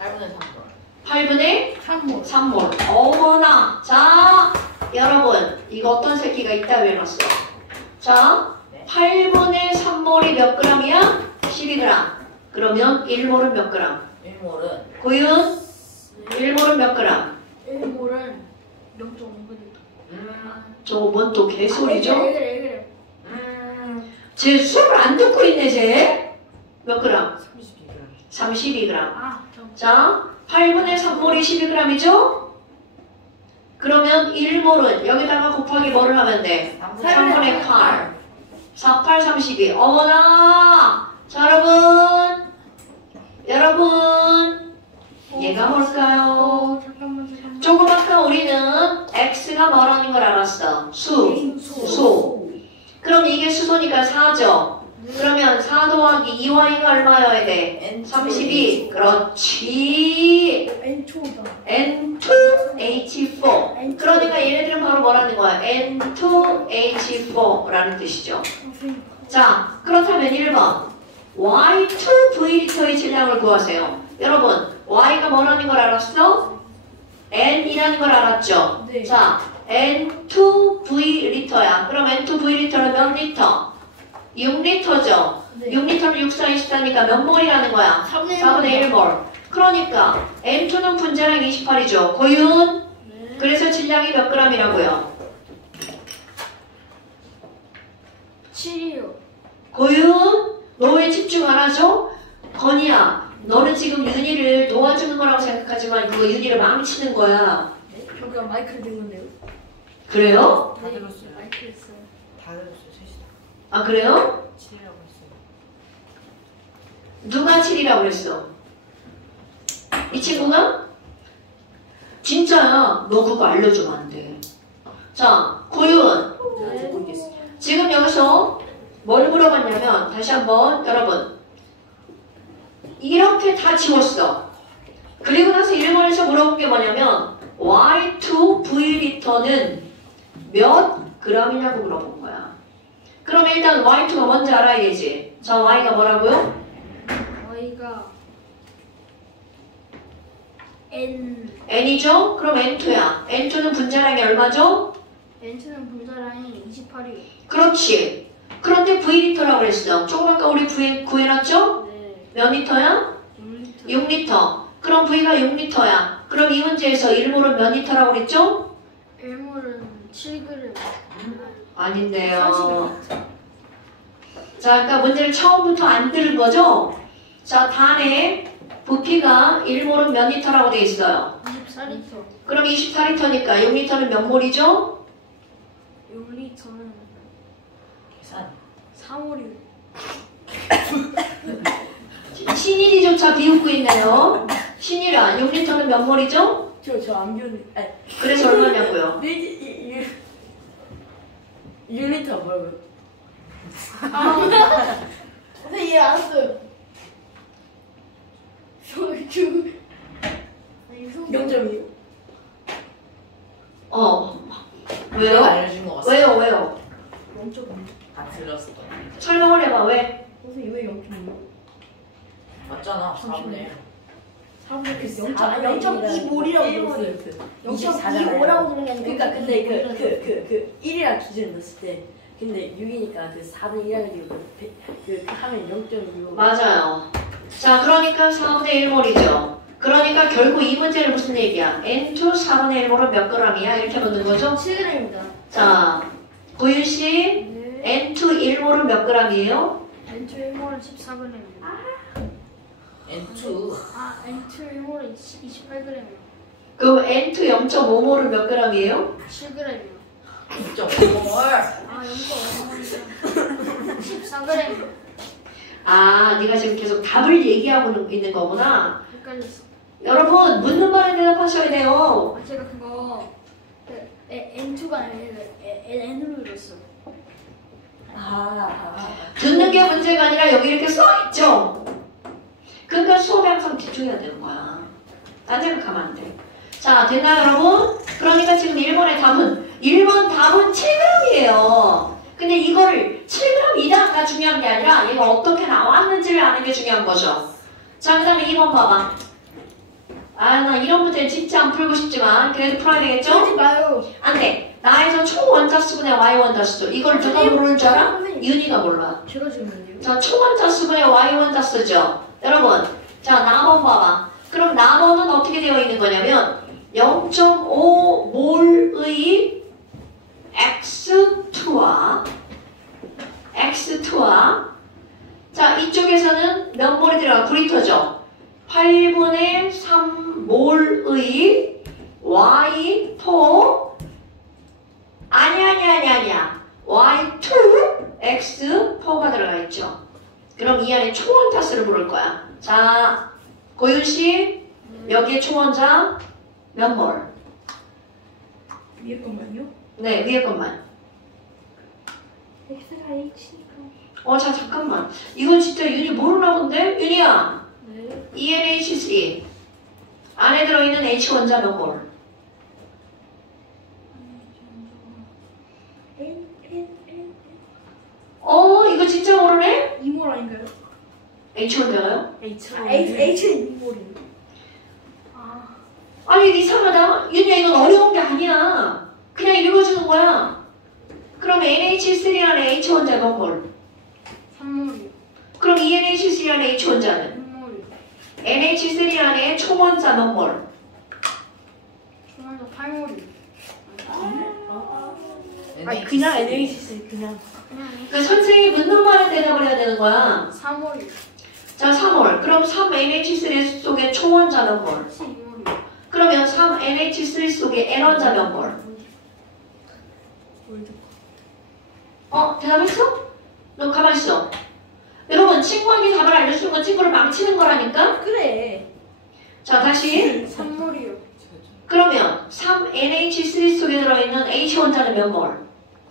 8분의 3몰. 8분의 3몰. 3몰. 어머나. 자, 여러분. 이거 어떤 새끼가 있다 외웠어. 자, 8분의 3몰이 몇 g이야? 12g. 그러면 1몰은 몇 g? 1몰은 고윤? 1몰은 몇 g? 1몰은 0.5g. 저거 뭔 또 개소리죠? 그래. 쟤 수업을 안 듣고 있네, 쟤. 몇 g? 32g. 32g. 잠깐. 자, 8분의 3몰이 12g이죠? 그러면 1몰은 여기다가 곱하기 뭐를 하면 돼? 3분의 8. 4, 8, 32. 어머나! 자, 여러분. 얘가 뭘까요? 잠깐만. 조금 아까 우리는 X가 뭐라는 걸 알았어? 수. 그럼 이게 수소니까 4죠? 그러면 4 더하기 2y가 얼마여야 돼? 32. 그렇지. N초다. N2H4. 그러니까 얘네들은 바로 뭐라는 거야? N2H4라는 뜻이죠. 자, 그렇다면 1번. Y2 V리터의 질량을 구하세요. 여러분, Y가 뭐라는 걸 알았어? N이라는 걸 알았죠? 네. 자, N2V 리터야. 그럼 N2V 리터는 몇 리터? 6리터죠? 네. 6리터는 6, 4, 24니까 몇 몰이라는 거야? 4분의 1몰. 그러니까 N2는 분자량 28이죠. 고윤. 네. 그래서 질량이 몇 g이라고요? 7이요. 고윤. 너 왜 집중 안 하죠? 건이야. 너는 지금 윤희를 도와주는 거라고 생각하지만 그거 윤희를 망치는 거야. 저가 마이크를 든 건데요. 그래요? 다 들었어요. 마이크 했어요. 다 들었어요. 셋이 다. 아 그래요? 7이라고 했어요. 누가 7이라고 그랬어? 이 친구가? 진짜야. 너 그거 알려주면 안 돼. 자, 고윤. 제가 듣고 있겠습니다. 지금 여기서 뭘 물어봤냐면 다시 한번 여러분 이렇게 다 지웠어. 그리고 나서 1번에서 물어본 게 뭐냐면 Y2V리터는 몇 g이냐고 물어본 거야. 그럼 일단 Y2가 뭔지 알아야 되지. 자, Y가 뭐라고요? Y가 N N이죠? 그럼 N2야. N2는 분자량이 얼마죠? N2는 분자량이 28이요. 그렇지. 그런데 V리터라고 그랬어. 조금 아까 우리 V 구해놨죠? 네. 몇 리터야? 6리터. 6리터. 그럼 V가 6리터야. 그럼 이 문제에서 1몰은 몇 리터라고 그랬죠? 1몰은 7g. 아닌데요. 자, 아까 문제를 처음부터 안 들은 거죠? 자, 단에 부피가 1몰은 몇 리터라고 돼 있어요? 24리터. 그럼 24리터니까 6리터는 몇 몰이죠? 6리터는 계산. 3몰이요. 신일이조차 비웃고 있네요. 신일아, 6리터는 몇 몰이죠? 저안 비웠는데. 아니. 그래서 얼마냐고요? 6리터 뭐라고요? 선생님 이해 안 했어요. 소주. 0.2. 내가 왜요? 알려준 거 같아. 왜요? 0.2. 안 들었어. 설명을 해봐, 왜? 선생님 왜 0.2? 맞잖아. 4분의 1. 0.2몰이라고 들었어요. 0.25라고 들은 게 아니고. 그러니까 근데 그 1이랑 기준 넣었을 때 근데 6이니까 그 4분의 1이라는 그 하면 0.25. 맞아요. 자, 그러니까 4분의 1몰이죠. 그러니까 결국 이 문제는 무슨 얘기야? N2 4분의 1몰은 몇 g이야? 이렇게 묻는 거죠? 7g입니다. 자, 고윤씨, 네. N2 1몰은 몇 g이에요? N2 1몰은 14g입니다. N2. 아, N2 1몰은 28g이요. 그럼 N2 0.5몰은 몇 g이에요? 7g이요. 2.5몰. 아, 0.5몰이요. 14g. 아, 네가 지금 계속 답을 얘기하고 있는 거구나. 헷갈렸어. 여러분, 묻는 말에 대답하셔야 돼요. 아, 제가 그거 N2가 아니라 N으로 들었어요. 듣는 게 문제가 아니라 여기 이렇게 써있죠? 그러니까 수업에 항상 집중해야 되는 거야. 딴 생각하면 안 돼. 자, 됐나 여러분? 그러니까 지금 1번의 답은 1번 답은 7g이에요. 근데 이걸 7g이다가 중요한 게 아니라 얘가 어떻게 나왔는지를 아는 게 중요한 거죠. 자, 그 다음에 2번 봐봐. 아, 나 이런 문제 진짜 안 풀고 싶지만 그래도 풀어야 되겠죠? 하지 마요. 안 돼. 나에서 초원자수분의 y원자수. 이걸 누가 모르는 줄 알아? 선생님. 윤희가 몰라. 제가 지금 뭔데요? 자, 초원자수분의 y원자수죠. 여러분, 자, 나번 봐봐. 그럼 나번은 어떻게 되어 있는 거냐면 0.5몰의 X2와 자, 이쪽에서는 몇 몰이 들어가? 9리터죠. 8분의 3몰의 Y4 아니야. Y2 X4가 들어가 있죠. 그럼 이 안에 초원타수를 부를 거야. 자, 고윤씨 여기에 초원자 몇 몰? 위에 것만요? 네, 위에 것만. X가 H니까. 자, 잠깐만. 이건 진짜 윤희 모르나 본데? 윤희야. 네. ENH3 안에 들어있는 H원자 몇 몰? 이거 진짜 모르네? 2몰 아닌가요? H원자가요? H는 H는 2몰이요. 아, 아니 이상하다. 윤희야 이건 어려운 게 아니야. 그냥 읽어주는 거야. 그럼 NH3라는 H원자가 뭘? 산물이요. 그럼 이 NH3라는 H원자는? 산물이요. NH3 안에 총원자는 뭘? 중간에 팔물이요. 아니 그냥 NH 그냥. 그 선생님이 묻는 말에 대답을 해야 되는 거야. 3월이요. 자 3월. 그럼 3NH3 속에 총원자는 뭘? 12월이요. 그러면 3NH3 속에 N원자면 뭘? 대답했어? 너 가만히 있어. 여러분 친구한테 답을 알려주는 건 친구를 망치는 거라니까? 그래. 자 다시. 3월이요. 그러면 3NH3 속에 들어있는 H원자는 몇 몰?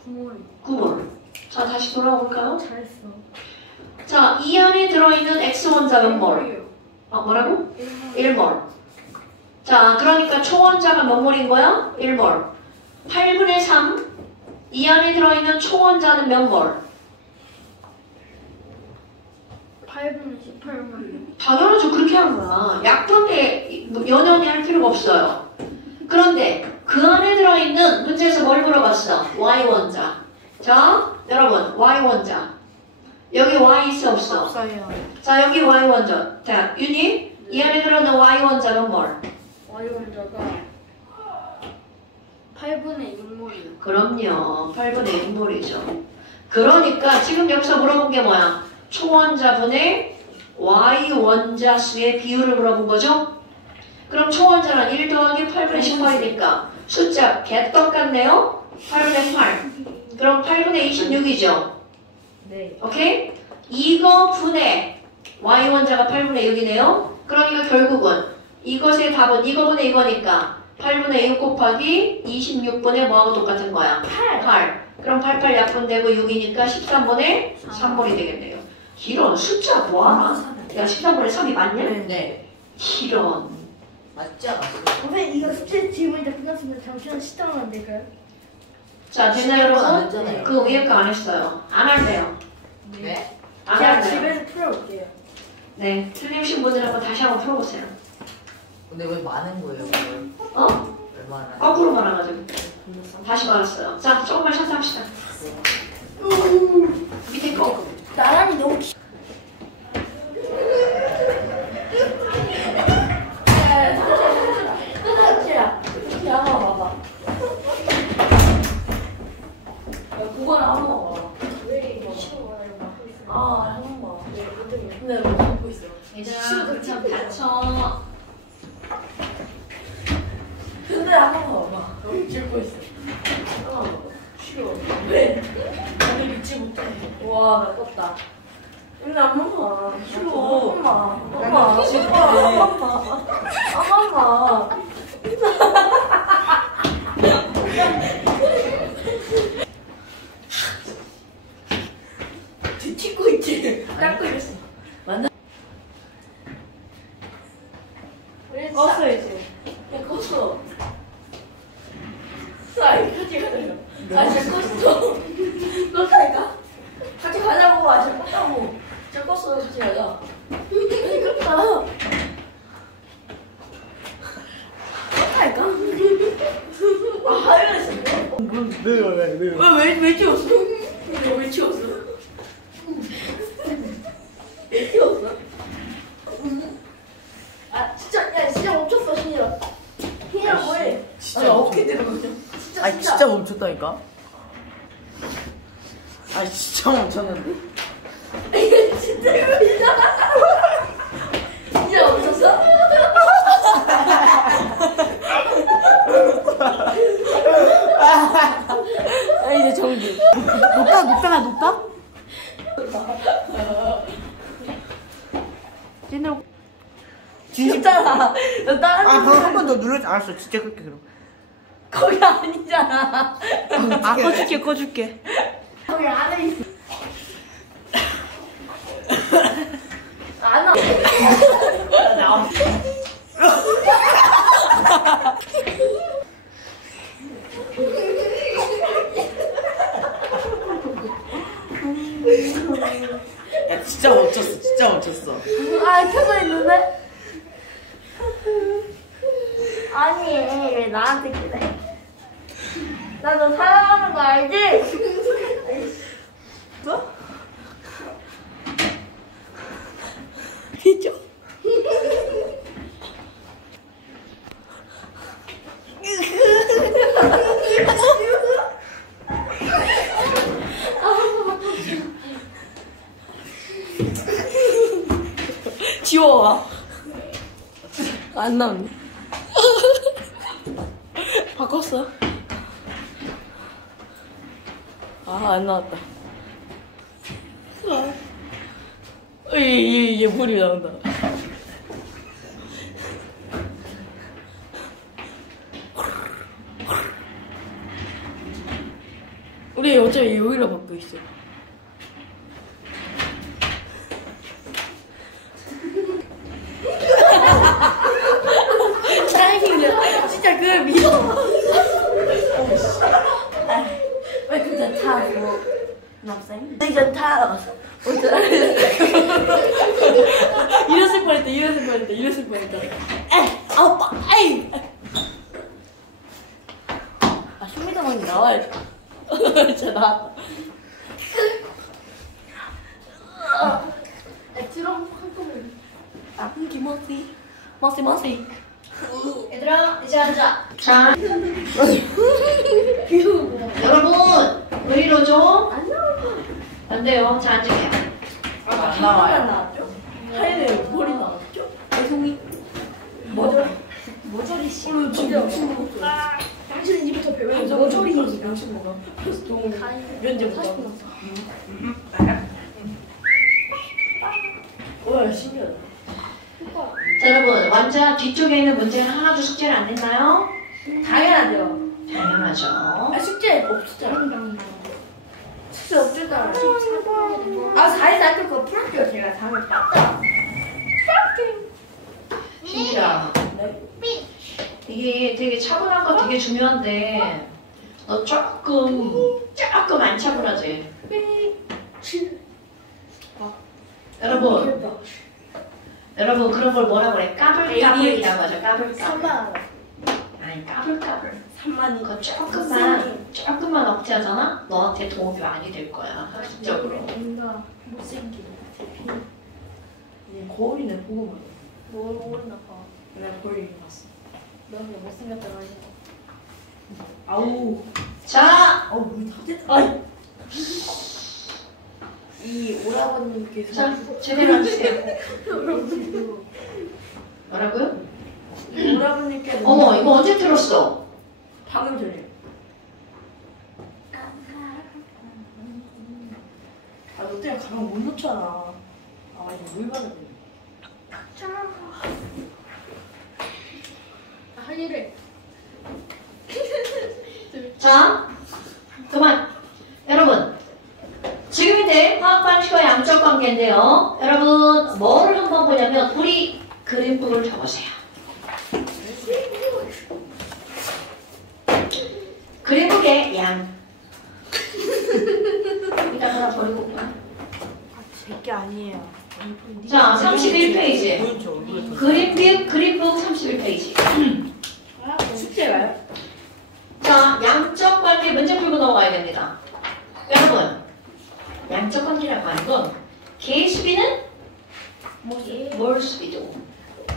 9월이요. 9몰. 자 다시 돌아볼까요? 잘했어. 자 이 안에 들어있는 X원자 몇 몰? 1월이요. 뭐라고? 1월. 1몰. 자 그러니까 총원자가 몇 몰인 거야? 1몰. 8분의 3. 이 안에 들어있는 총원자는 몇 몰? 8분의 18월이요. 당연하죠. 그렇게 하는 거야. 약분에 연연히 할 필요가 없어요. 그런데 그 안에 들어있는 문제에서 뭘 물어봤어? Y원자. 자, 여러분 Y원자. 여기 Y 있어 없어? 없어요. 자, 여기 Y원자. 자, 윤희 이 안에 들어있는 Y원자는 뭘? Y원자가 8분의 6몰이요. 그럼요. 8분의 6몰이죠. 그러니까 지금 여기서 물어본 게 뭐야? 총원자분의 Y원자 수의 비율을 물어본 거죠? 그럼 총원자는 1 더하기 8분의 18이니까 숫자 개떡 같네요? 8분의 8. 그럼 8분의 26이죠? 네. 오케이? 이거 분의 Y원자가 8분의 6이네요? 그러니까 결국은 이것의 답은 이거분의 이거니까 8분의 6 곱하기 26분의 뭐하고 똑같은 거야? 8. 그럼 88 약분되고 6이니까 13분의 3몰이 되겠네요. 이런 숫자 뭐하나? 야 13분의 3이 맞냐? 네. 이런. 맞지 않았어? 선생님 이거 숙제 질문이 다 끝났으면 잠시만 쉬다면 안 될까요? 자 됐나요 안 여러분? 했잖아요. 그 위에 거 안 했어요. 안 할래요. 네? 안 제가 할래요. 집에서 풀어볼게요. 네. 틀리신 분들 한번 다시 한번 풀어보세요. 근데 왜 많은 거예요? 그걸? 어? 얼마나? 거꾸로 말아가지고. 다시 말았어요. 자 조금만 쉬어서 합시다. 밑에 거. 나란히 너무 기... 야, 한번 봐봐. 야, 그거는 한번 봐봐. 아, 한번 봐. 근데 너 먹고 있어. 얘들아 그냥 다쳐. 근데 한번 봐봐. 너무 찍고 있어. 한번 봐봐. 싫어. 왜? 나도 믿지 못해. 와, 나 떴다. 근데 한번 봐. 싫어. 엄마. 엄마. 엄마. 찍고 있지. 닦고 있어. 맞나? 껐어 이제. 야 껐어. 아이 같이 가자요. 아 진짜 껐어. 껐다니까. 같이 가자고. 아 진짜 껐다고. 진짜 껐어. 같이 가자. 아니 껐다. 껐다니까. 아 하연했어. 왜 찍었어? 왜 찍었어? 왜 찍었어? 아 진짜 야 진짜 멈췄어 신이라. 신이라 뭐해? 진짜 어떻게 되는 거죠? 아 진짜 멈췄다니까? 아 진짜 멈췄는데? 진짜 이거잖아. 진짜 멈췄어? 아 이제 정지. 녹다? 진짜잖아. 너 다른 아, 방금 한 번 더 눌러줘. 알았어. 진짜 그렇게 그럼. 거기 아니잖아. 아 꺼줄게. 거기 안에 있어. 안 와. 야 진짜 멈췄어. 아 켜져 있는데? 아니 왜 나한테 그래? 나 너 사랑하는 거 알지? 뭐? 그죠? 지워와. 안 나오네. 바꿨어. 안 나왔다. 얘 물이 나온다. 우리 어차피 여기로 바뀌고 있어. 짜증나. 진짜 그걸 믿어. 왜 근데 타고 남생? 이제 타. 이랬을 뻔했다. 아빠, 에이. 쇼미더머니 나와야지. 진짜 나왔다. 드럼 한꺼번에. 머시. 얘들아 이제 앉아. 자 여러분 의리로 좀. 안 돼요. 자 앉으세요. 안 나와요. 나왔죠? 하이네 머리 나왔죠? 배송이. 모조리 씨. 지금 명신 먹었어. 당신은 이부터 배워야 돼. 모조리 명신 먹어. 그래서 동 면제부터. 와 신기하다. 자 여러분 완자 뒤쪽에 있는 문제는 하나도 숙제를 안 냈나요? 당연하죠. 당연하죠. 숙제 없었잖아. 숙제 없을 줄 알았어. 4일 그거 풀게요. 제가 다음에 땄다. 신기라. 이게 되게 차분한 거 되게 중요한데 너 조금 안 차분하지? 여러분 그런 걸 뭐라고 그래? 까불까불이라고 하죠. 까불까불. 아니 까불까불. 3만이. 그거 조금만 억제하잖아? 너한테 도움이 많이 될 거야. 학습적으로. 뭔가 못생기고. 얘 거울이네 보고 말해. 뭘 모르나 봐. 내가 거울 봤어. 너는 못생겼다고 하지 마. 아우. 자! 물이 다 됐다. 아이. 이 오라버님께서 자, 제대로 앉으세요. 뭐라고요? 오라버님께서 어머, 이거 언제 들었어? 방금 전에. 너 때문에 가방 못 놓잖아. 이제 물 받아야 돼. 할 일을. 자, 그만. 여러분, 지금 이제 화학방식과 양적 관계인데요. 여러분, 뭐를 한번 보냐면 우리 그림북을 적으세요. 그림북의 양. 이따 하나 버리고 가. 제게 아니에요. 자, 31페이지. 보였죠? 그림북 31페이지. 숙제가요? 자, 양적 관계 문제 풀고 넘어가야 됩니다. 여러분, 양적 관계라고 하는 건 개수비는 몰수비도.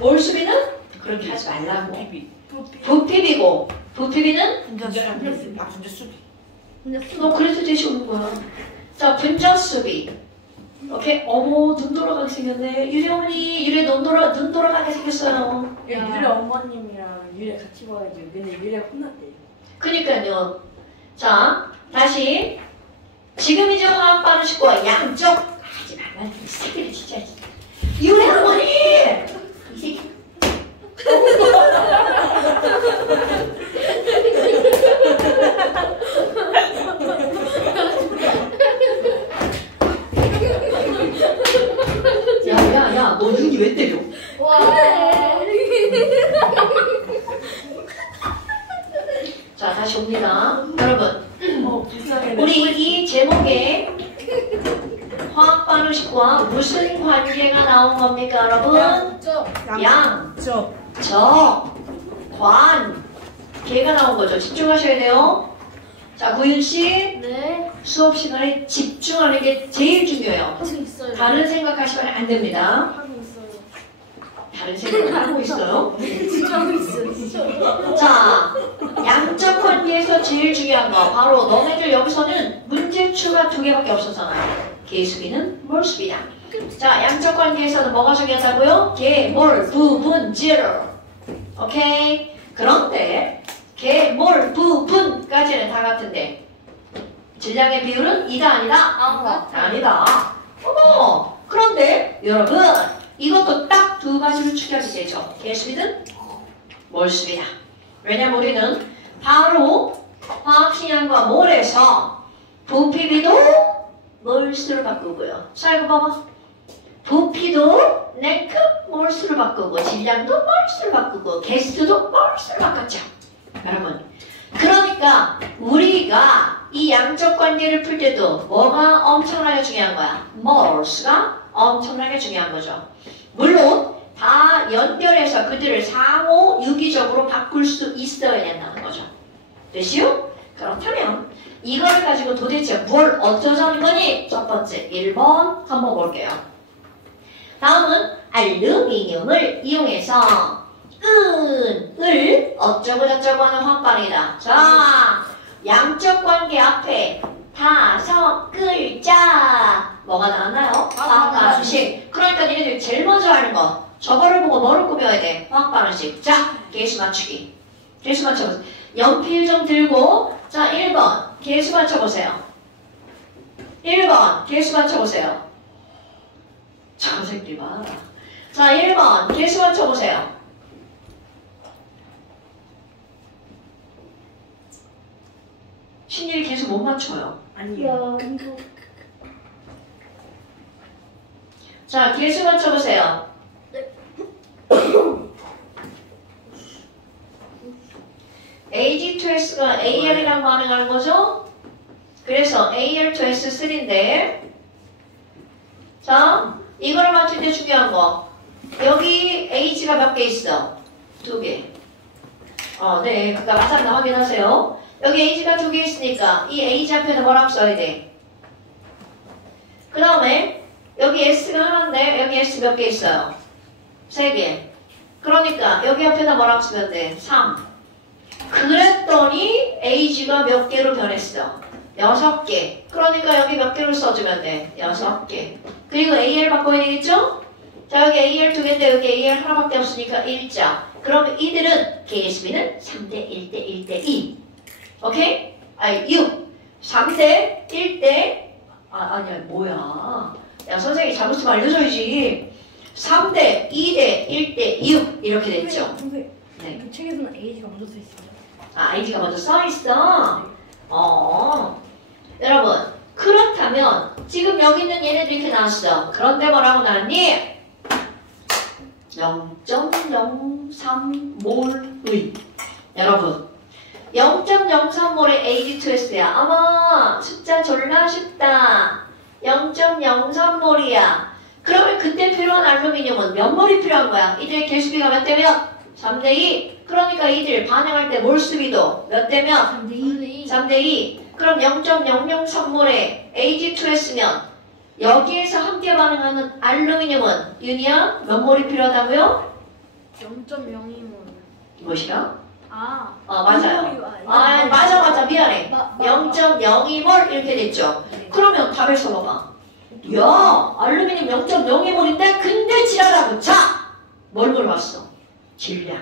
몰수비는 그렇게 하지 말라고. 부피비고 부피비는 분자 수비. 너 그래서 제시 오는 거야. 자, 분자수비. 오케이. 어머, 눈 돌아가게 생겼네. 유리 어머니, 유리 눈 돌아가게 생겼어요. 유래 어머님이랑 유래 같이 봐가지고 근데 유래 혼났대. 그니까요. 자, 다시. 지금 이제 화학 반응식과 양적 하지 말라. 이 새끼들 진짜. 유리 어머니! 이 새끼. 야, 너 윤이 왜 때려? 자, 다시 옵니다. 여러분, 우리 이 제목에 화학 반응식과 무슨 관계가 나온 겁니까, 여러분? 양, 적, 관. 개가 나온 거죠. 집중하셔야 돼요. 자, 구윤씨. 네. 수업 시간에 집중하는 게 제일 중요해요. 하고 있어요. 다른 생각하시면 안 됩니다. 하고 있어요. 다른 생각을 하고 있어요. 진짜 하고 있어요. 자, 양적 관계에서 제일 중요한 거 바로 너네들 여기서는 문제추가 2개밖에 없었잖아요. 개수비는 몰수비다. 자, 양적 관계에서는 뭐가 중요하다고요? 개, 몰, 부분, 지로. 오케이? 그런데 개, 몰, 부분까지는 다 같은데 질량의 비율은 2다 아니다? 아니다. 어머! 그런데 여러분 이것도 딱 2가지로 축약이 되죠. 개수비든 몰수비다. 왜냐면 우리는 바로 화학식량과 몰에서 부피비도 몰수를 바꾸고요. 자, 이거 봐봐. 부피도 냉큼 몰수를 바꾸고 질량도 몰수를 바꾸고 개수도 몰수를 바꿨죠. 여러분. 그러니까 우리가 이 양적 관계를 풀 때도 뭐가 엄청나게 중요한 거야? 몰수가 엄청나게 중요한 거죠. 물론 다 연결해서 그들을 상호 유기적으로 바꿀 수 있어야 된다는 거죠. 됐시요? 그렇다면 이걸 가지고 도대체 뭘 어쩌자는 거니? 첫 번째 1번 한번 볼게요. 다음은 알루미늄을 이용해서 은을 어쩌고 저쩌고 하는 화학반응이다. 자, 양적 관계 앞에 5글자 뭐가 나왔나요? 화학반응식. 그러니까 니네들이 제일 먼저 하는 거 저거를 보고 뭐를 꾸며야 돼? 화학반응식. 자, 개수 맞추기. 개수 맞춰보세요. 연필 좀 들고 자, 1번 개수 맞춰보세요. 1번 개수 맞춰보세요. 저 새끼 봐. 자, 1번 개수 맞춰보세요. 신일이 개수 못 맞춰요. 아니요. 자, 개수 맞춰보세요. AG2S가 AL이랑 반응하는 거죠? 그래서 AL2S3인데 자, 이거를 맞출 때 중요한 거 여기 AG가 몇 개 있어? 2개. 네, 그니까 맞았나 확인하세요. 여기 AG가 2개 있으니까 이 AG 앞에다 뭐라고 써야 돼? 그 다음에 여기 S가 하나인데 여기 S 몇 개 있어요? 3개. 그러니까 여기 앞에다 뭐라고 쓰면 돼? 3. 그랬더니 AG가 몇 개로 변했어? 6개. 그러니까 여기 몇 개로 써주면 돼? 6개. 그리고 AL 바꿔야 되겠죠? 자, 여기 AL 2개인데 여기 AL 하나밖에 없으니까 1자. 그러면 이들은 개수비는 3대 1대 1대 2. 오케이? 6. 3대 1대 아니야 뭐야. 야, 선생님이 잘못 좀 알려줘야지. 3대 2대 1대 6 이렇게 됐죠? 선생님, 네. 그 책에서는 AG가 먼저 써 있어요. AG가 먼저 써있어? 여러분, 그렇다면 지금 여기 있는 얘네들 이렇게 나왔어. 그런데 뭐라고 나왔니? 0.03몰의 여러분 0.03몰의 AG2S야. 아마 숫자 졸라 쉽다. 0.03몰이야. 그러면 그때 필요한 알루미늄은 몇 몰이 필요한 거야? 이들의 개수비가 몇 대면? 3대 2. 그러니까 이들 반응할 때 몰수비도 몇 대면? 3대 2. 그럼 0.003몰의 AG2S면 여기에서 함께 반응하는 알루미늄은 윤희야 몇 몰이 필요하다고요? 0.02몰. 무엇이요? 맞아요. 맞아 미안해. 0.02몰 이렇게 됐죠. 그러면 답을 써봐봐. 야, 알루미늄 0.02몰인데 근데 지랄하고 자! 뭘 물어봤어? 질량.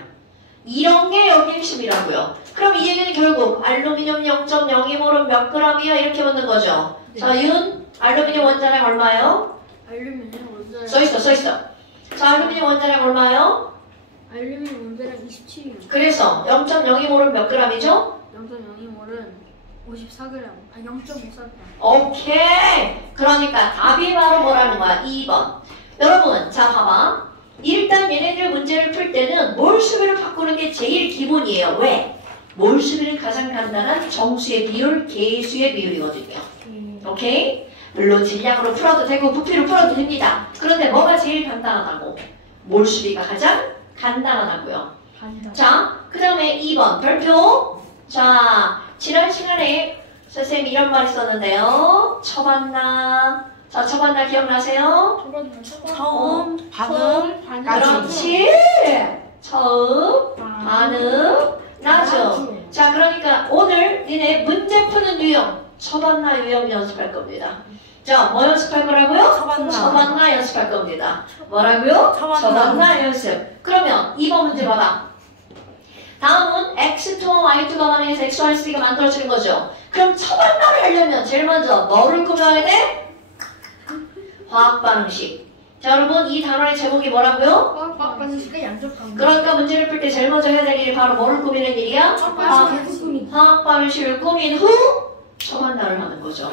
이런 게 여기 핵심이라고요. 그럼 이 얘기는 결국 알루미늄 0.02몰은 몇 g이야? 이렇게 묻는 거죠. 네. 자, 윤, 알루미늄 원자량 얼마예요? 알루미늄 원자량. 써있어. 자, 알루미늄 원자량 얼마예요? 알루미늄 원자량 27이요. 그래서 0.02몰은 몇 g이죠? 0.02몰은 54g. 0.54g. 오케이. 그러니까 답이 바로 뭐라는 거야? 2번. 여러분, 자 봐봐. 일단 얘네들 문제를 풀 때는 몰수비를 바꾸는 게 제일 기본이에요. 왜? 몰수비는 가장 간단한 정수의 비율, 개수의 비율이거든요. 오케이? 물론 질량으로 풀어도 되고 부피로 풀어도 됩니다. 그런데 뭐가 제일 간단하다고? 몰수비가 가장 간단하다고요. 자, 그 다음에 2번 별표. 자, 지난 시간에 선생님 이런 말 있었는데요. 쳐봤나? 자, 쳐봤나 기억나세요? 처음, 반응, 그렇지. 처음, 반응, 나중. 자, 그러니까 오늘 니네 문제 푸는 유형, 쳐봤나 유형 연습할 겁니다. 자, 뭐 연습할 거라고요? 쳐봤나 연습할 겁니다. 뭐라고요? 쳐봤나 연습. 그러면 2번 문제 봐봐. 다음은 X2와 Y2가 반응해서 X, Y3가 만들어지는 거죠. 그럼 쳐봤나를 하려면 제일 먼저 뭐를 꾸며야 돼? 화학 반응식. 자, 여러분 이 단원의 제목이 뭐라고요? 화학 반응식의 양적 관계. 그러니까 문제를 풀 때 제일 먼저 해야 될 일이 바로 뭐를 꾸미는 일이야? 화학 반응식을 꾸민 후 쳐봤나를 하는 거죠.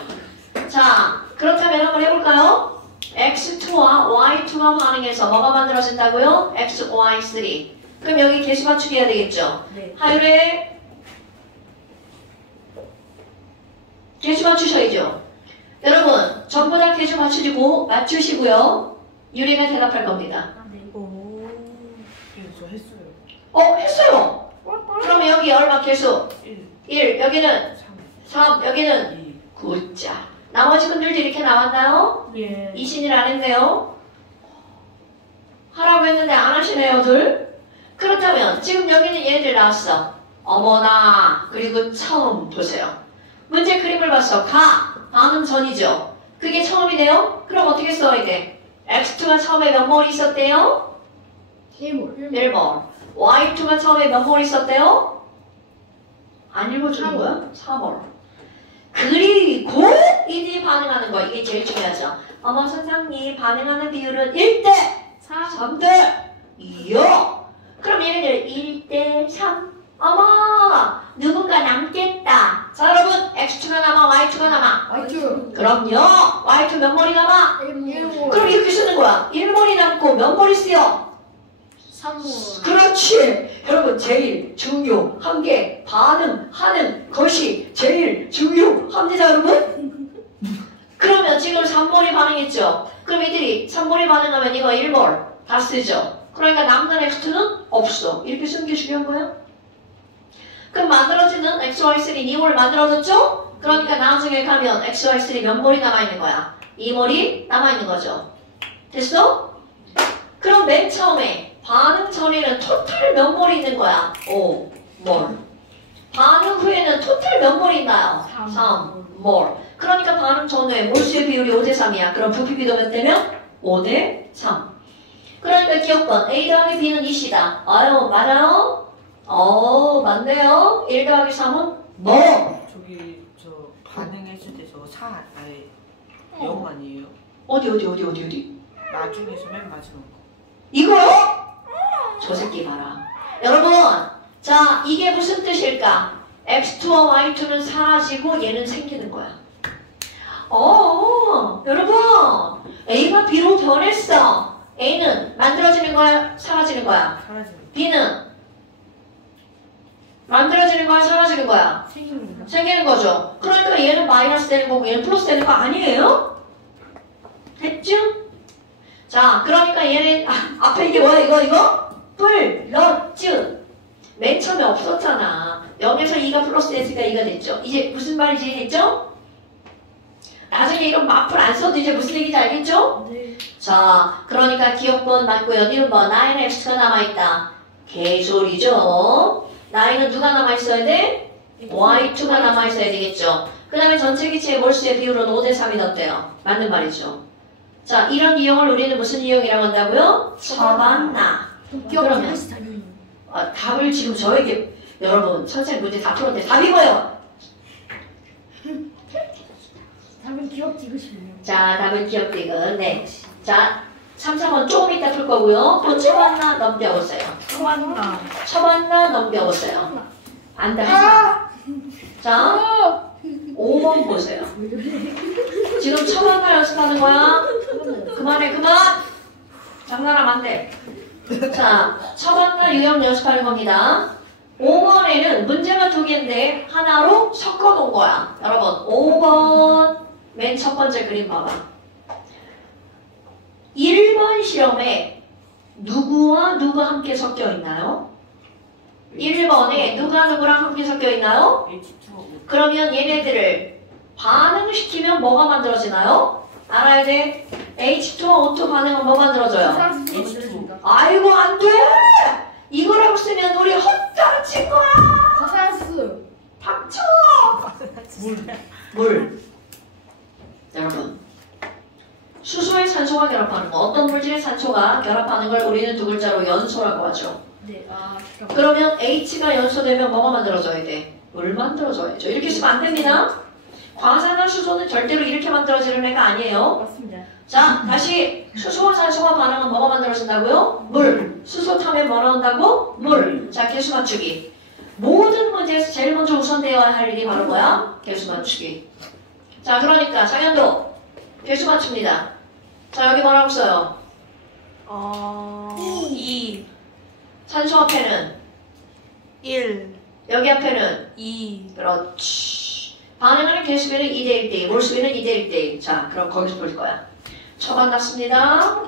자, 그렇다면 한번 해볼까요? X2와 Y2가 반응해서 뭐가 만들어진다고요? X, Y3. 그럼 여기 개수 맞추기 해야 되겠죠? 네. 하율에 개수 맞추셔야죠. 여러분 전부 다 개수 맞추시고요. 유리가 대답할 겁니다. 오. 저 했어요. 했어요. 그러면 여기 얼마 개수? 1, 1, 여기는 3, 3, 여기는 2. 9자. 나머지 분들도 이렇게 나왔나요? 예. 이신일 안 했네요. 하라고 했는데 안 하시네요, 둘. 그렇다면 지금 여기는 얘들 나왔어. 어머나. 그리고 처음 보세요. 문제 그림을 봤어. 반응 전이죠. 그게 처음이네요. 그럼 어떻게 써야 돼? X2가 처음에 몇 몰 있었대요? 1몰. Y2가 처음에 몇 몰 있었대요? 안 읽어주는 거야? 4몰. 그리고 이들이 반응하는 거. 이게 제일 중요하죠. 어머 선생님 반응하는 비율은 1대 3대 2요. 그럼 얘네들 1대 3. 어머 누군가 남겠다. 자 여러분 X2가 남아 Y2가 남아. 그럼요. Y2 몇 몰이 남아? 1몰. 그럼 이렇게 쓰는 거야. 1몰이 남고 몇 몰이 쓰여? 3몰. 그렇지. 여러분 제일 중요한 게 반응하는 것이 제일 중요합니다 여러분. 그러면 지금 3몰이 반응했죠. 그럼 이들이 3몰이 반응하면 이거 1몰 다 쓰죠. 그러니까 남는 X2는 없어. 이렇게 쓰는 게 중요한 거야. 그럼 만들어지는 XY3 2몰 만들어졌죠? 그러니까 나중에 가면 XY3 몇 몰이 남아있는 거야? 2몰이 남아있는 거죠. 됐어? 그럼 맨 처음에 반응 전에는 토탈 몇 몰이 있는 거야? 5몰. 반응 후에는 토탈 몇 몰이 있나요? 3몰. 그러니까 반응 전후에 몰수의 비율이 5대 3이야. 그럼 부피비도 몇 대면? 5대 3. 그러니까 기억번 A 더하기 B는 2시다. 아유 맞아요? 맞네요. 1 더하기 3은 뭐? 저기 저 반응했을 때 저 4 아예 0 아니에요? 어디? 나중에서 맨 마지막 거. 이거요? 저 새끼 봐라. 여러분, 자 이게 무슨 뜻일까? X2와 Y2는 사라지고 얘는 생기는 거야. 여러분 A가 B로 변했어. A는 만들어지는 거야? 사라지는 거야? 사라지는 거. B는 만들어지는 거야? 사라지는 거야? 생기는 거죠. 그러니까 얘는 마이너스 되는 거고 얘는 플러스 되는 거 아니에요? 됐죠? 자, 그러니까 얘는 앞에 이게 뭐야 이거? 플러스. 맨 처음에 없었잖아. 0에서 2가 플러스 됐으니까 2가 됐죠. 이제 무슨 말인지 됐죠? 나중에 이런 마플 안 써도 이제 무슨 얘기인지 알겠죠? 네. 자, 그러니까 기억번 맞고요. 니은 번 9x가 남아있다. 개소리죠. 9은 누가 남아있어야 돼? Y2가 남아있어야 되겠죠. 그 다음에 전체 기체의 몰수의 비율은 5대 3이 었대요. 맞는 말이죠. 자, 이런 유형을 우리는 무슨 유형이라고 한다고요? 쳐봤나. 그러면 답을 지금 저에게 여러분 선생님 문제 다 풀었는데 답이 뭐예요? 답은 기억 찍으시네요. 자, 답은 기억되건. 네. 자, 3, 4번 조금 이따 풀 거고요. 또 쳐봤나 넘겨보세요. 쳐봤나 넘겨보세요. 안다 하지 마. 자, 5번 보세요. 지금 쳐봤나 연습하는 거야? 그만해, 그만! 장난하면 안 돼. 자, 쳐봤나 유형 연습하는 겁니다. 5번에는 문제가 2개인데 하나로 섞어 놓은 거야. 여러분, 5번 맨 첫 번째 그림 봐봐. 1번 실험에 누구와 누가 함께 섞여 있나요? 1번에 누가 누구랑 함께 섞여 있나요? H2하고 그러면 얘네들을 반응시키면 뭐가 만들어지나요? 알아야 돼. H2와 O2 반응은 뭐 만들어져요? H2O. 아이고 안 돼! 이거라고 쓰면 우리 헛다리 친 거야! 과산수. 닥쳐! 물. 여러분. 수소의 산소가 결합하는 거. 어떤 물질의 산소가 결합하는 걸 우리는 두 글자로 연소라고 하죠. 네. 아 잠깐만. 그러면 H가 연소되면 뭐가 만들어져야 돼? 물 만들어져야죠. 이렇게 쓰면 안 됩니다. 과산화 수소는 절대로 이렇게 만들어지는 애가 아니에요. 맞습니다. 자, 다시 수소와 산소가 반응은 뭐가 만들어진다고요? 물. 수소 타면 뭐 나온다고? 물. 자, 개수 맞추기. 모든 문제에서 제일 먼저 우선되어야 할 일이 바로 뭐야? 개수 맞추기. 자, 그러니까 장현도 개수 맞춥니다. 자, 여기 뭐라고 써요? 2 산소 앞에는 1 여기 앞에는 2 그렇지. 반응하는 개수비는 2대 1대 2, 몰수비는 2대 1대 2. 자, 그럼 거기서 볼 거야. 처반났습니다.